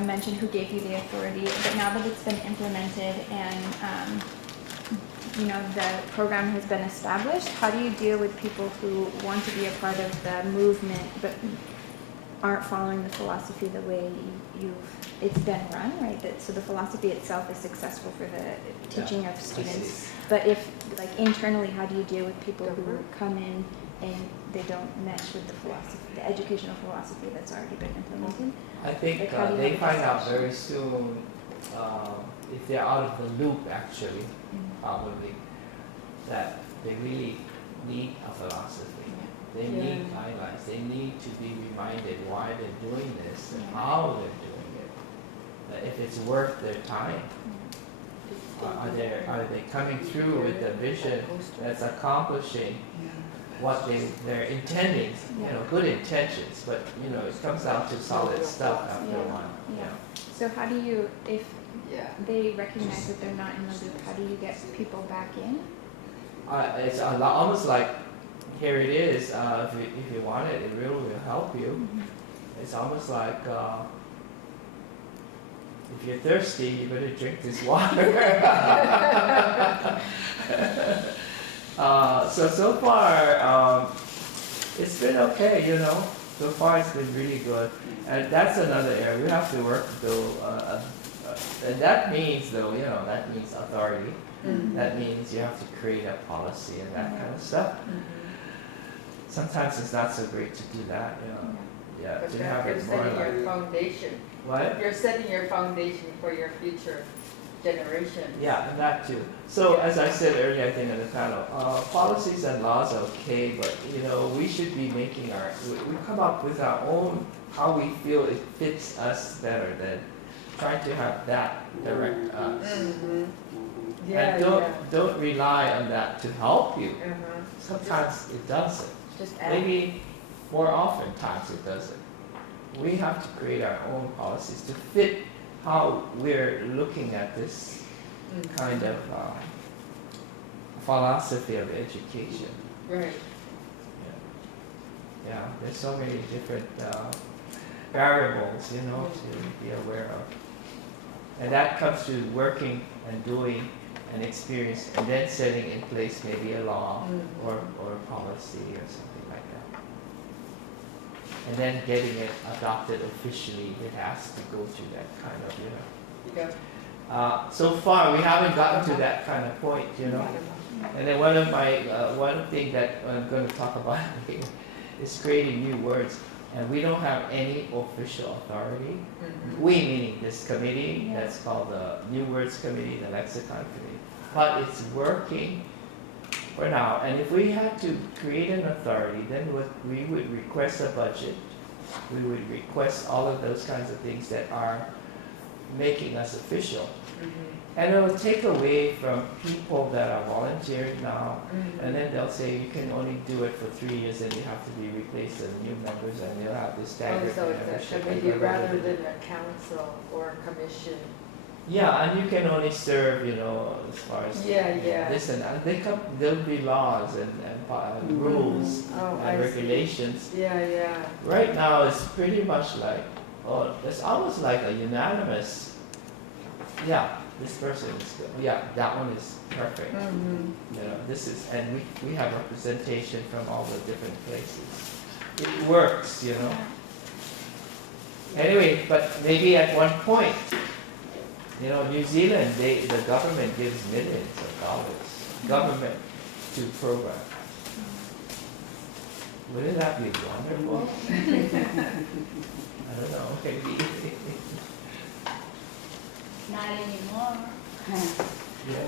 mentioned who gave you the authority, but now that it's been implemented and the program has been established, how do you deal with people who want to be a part of the movement but aren't following the philosophy the way it's been run, right? So the philosophy itself is successful for the teaching of students, but if internally, how do you deal with people who come in and they don't mesh with the philosophy, the educational philosophy that's already been implemented? I think they find out very soon if they're out of the loop, actually, probably, that they really need a philosophy. They need guidelines. They need to be reminded why they're doing this and how they're doing it. That if it's worth their time. Are they coming through with the vision that's accomplishing what they're intending, good intentions, but it comes down to solid stuff after a while. So how do you, if they recognize that they're not in the loop, how do you get people back in? It's almost like, here it is, if you want it, it really will help you. It's almost like, if you're thirsty, you better drink this water. So far, it's been okay, So far it's been really good. And that's another area. We have to work, though. And that means, that means authority. That means you have to create a policy and that kind of stuff. Sometimes it's not so great to do that, But to have you're it more setting like, your foundation. what? You're setting your foundation for your future generation. Yeah, and that too. So as I said earlier, I think in the panel, policies and laws are okay, but we should be making we come up with our own, how we feel it fits us better than trying to have that direct us. And don't rely on that to help you. Sometimes it doesn't. Just add. Maybe more often times it doesn't. We have to create our own policies to fit how we're looking at this kind of philosophy of education. Right. Yeah, there's so many different variables, to be aware of. And that comes to working and doing and experience, and then setting in place maybe a law or a policy or something like that. And then getting it adopted officially, it has to go through that kind of, so far we haven't gotten to that kind of point, And then one thing that I'm going to talk about here is creating new words. And we don't have any official authority. We, meaning this committee, that's called the New Words Committee, the Lexicon Committee. But it's working for now. And if we had to create an authority, then we would request a budget we would request all of those kinds of things that are making us official. And it will take away from people that are volunteering now, and then they'll say you can only do it for 3 years and you have to be replaced as new members and they'll have this Oh, staggered so it's membership. a, maybe rather than a council or a commission. Yeah, and you can only serve, as far as Yeah. this and that. There'll be laws and rules Oh, I and see. regulations. Yeah. Right now, it's pretty much like, it's almost like a unanimous, yeah, this person is good. Yeah, that one is perfect. This is, and we have representation from all the different places. It works, Anyway, but maybe at one point, New Zealand, the government gives millions of dollars, government to program. Wouldn't that be wonderful? I don't know, maybe. Not anymore. Yeah.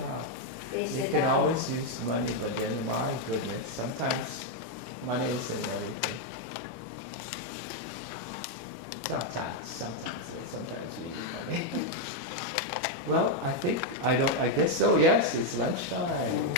They You said, can always use money, but then my goodness, sometimes money isn't everything. Sometimes we need money. Well, I guess so, yes, it's lunchtime.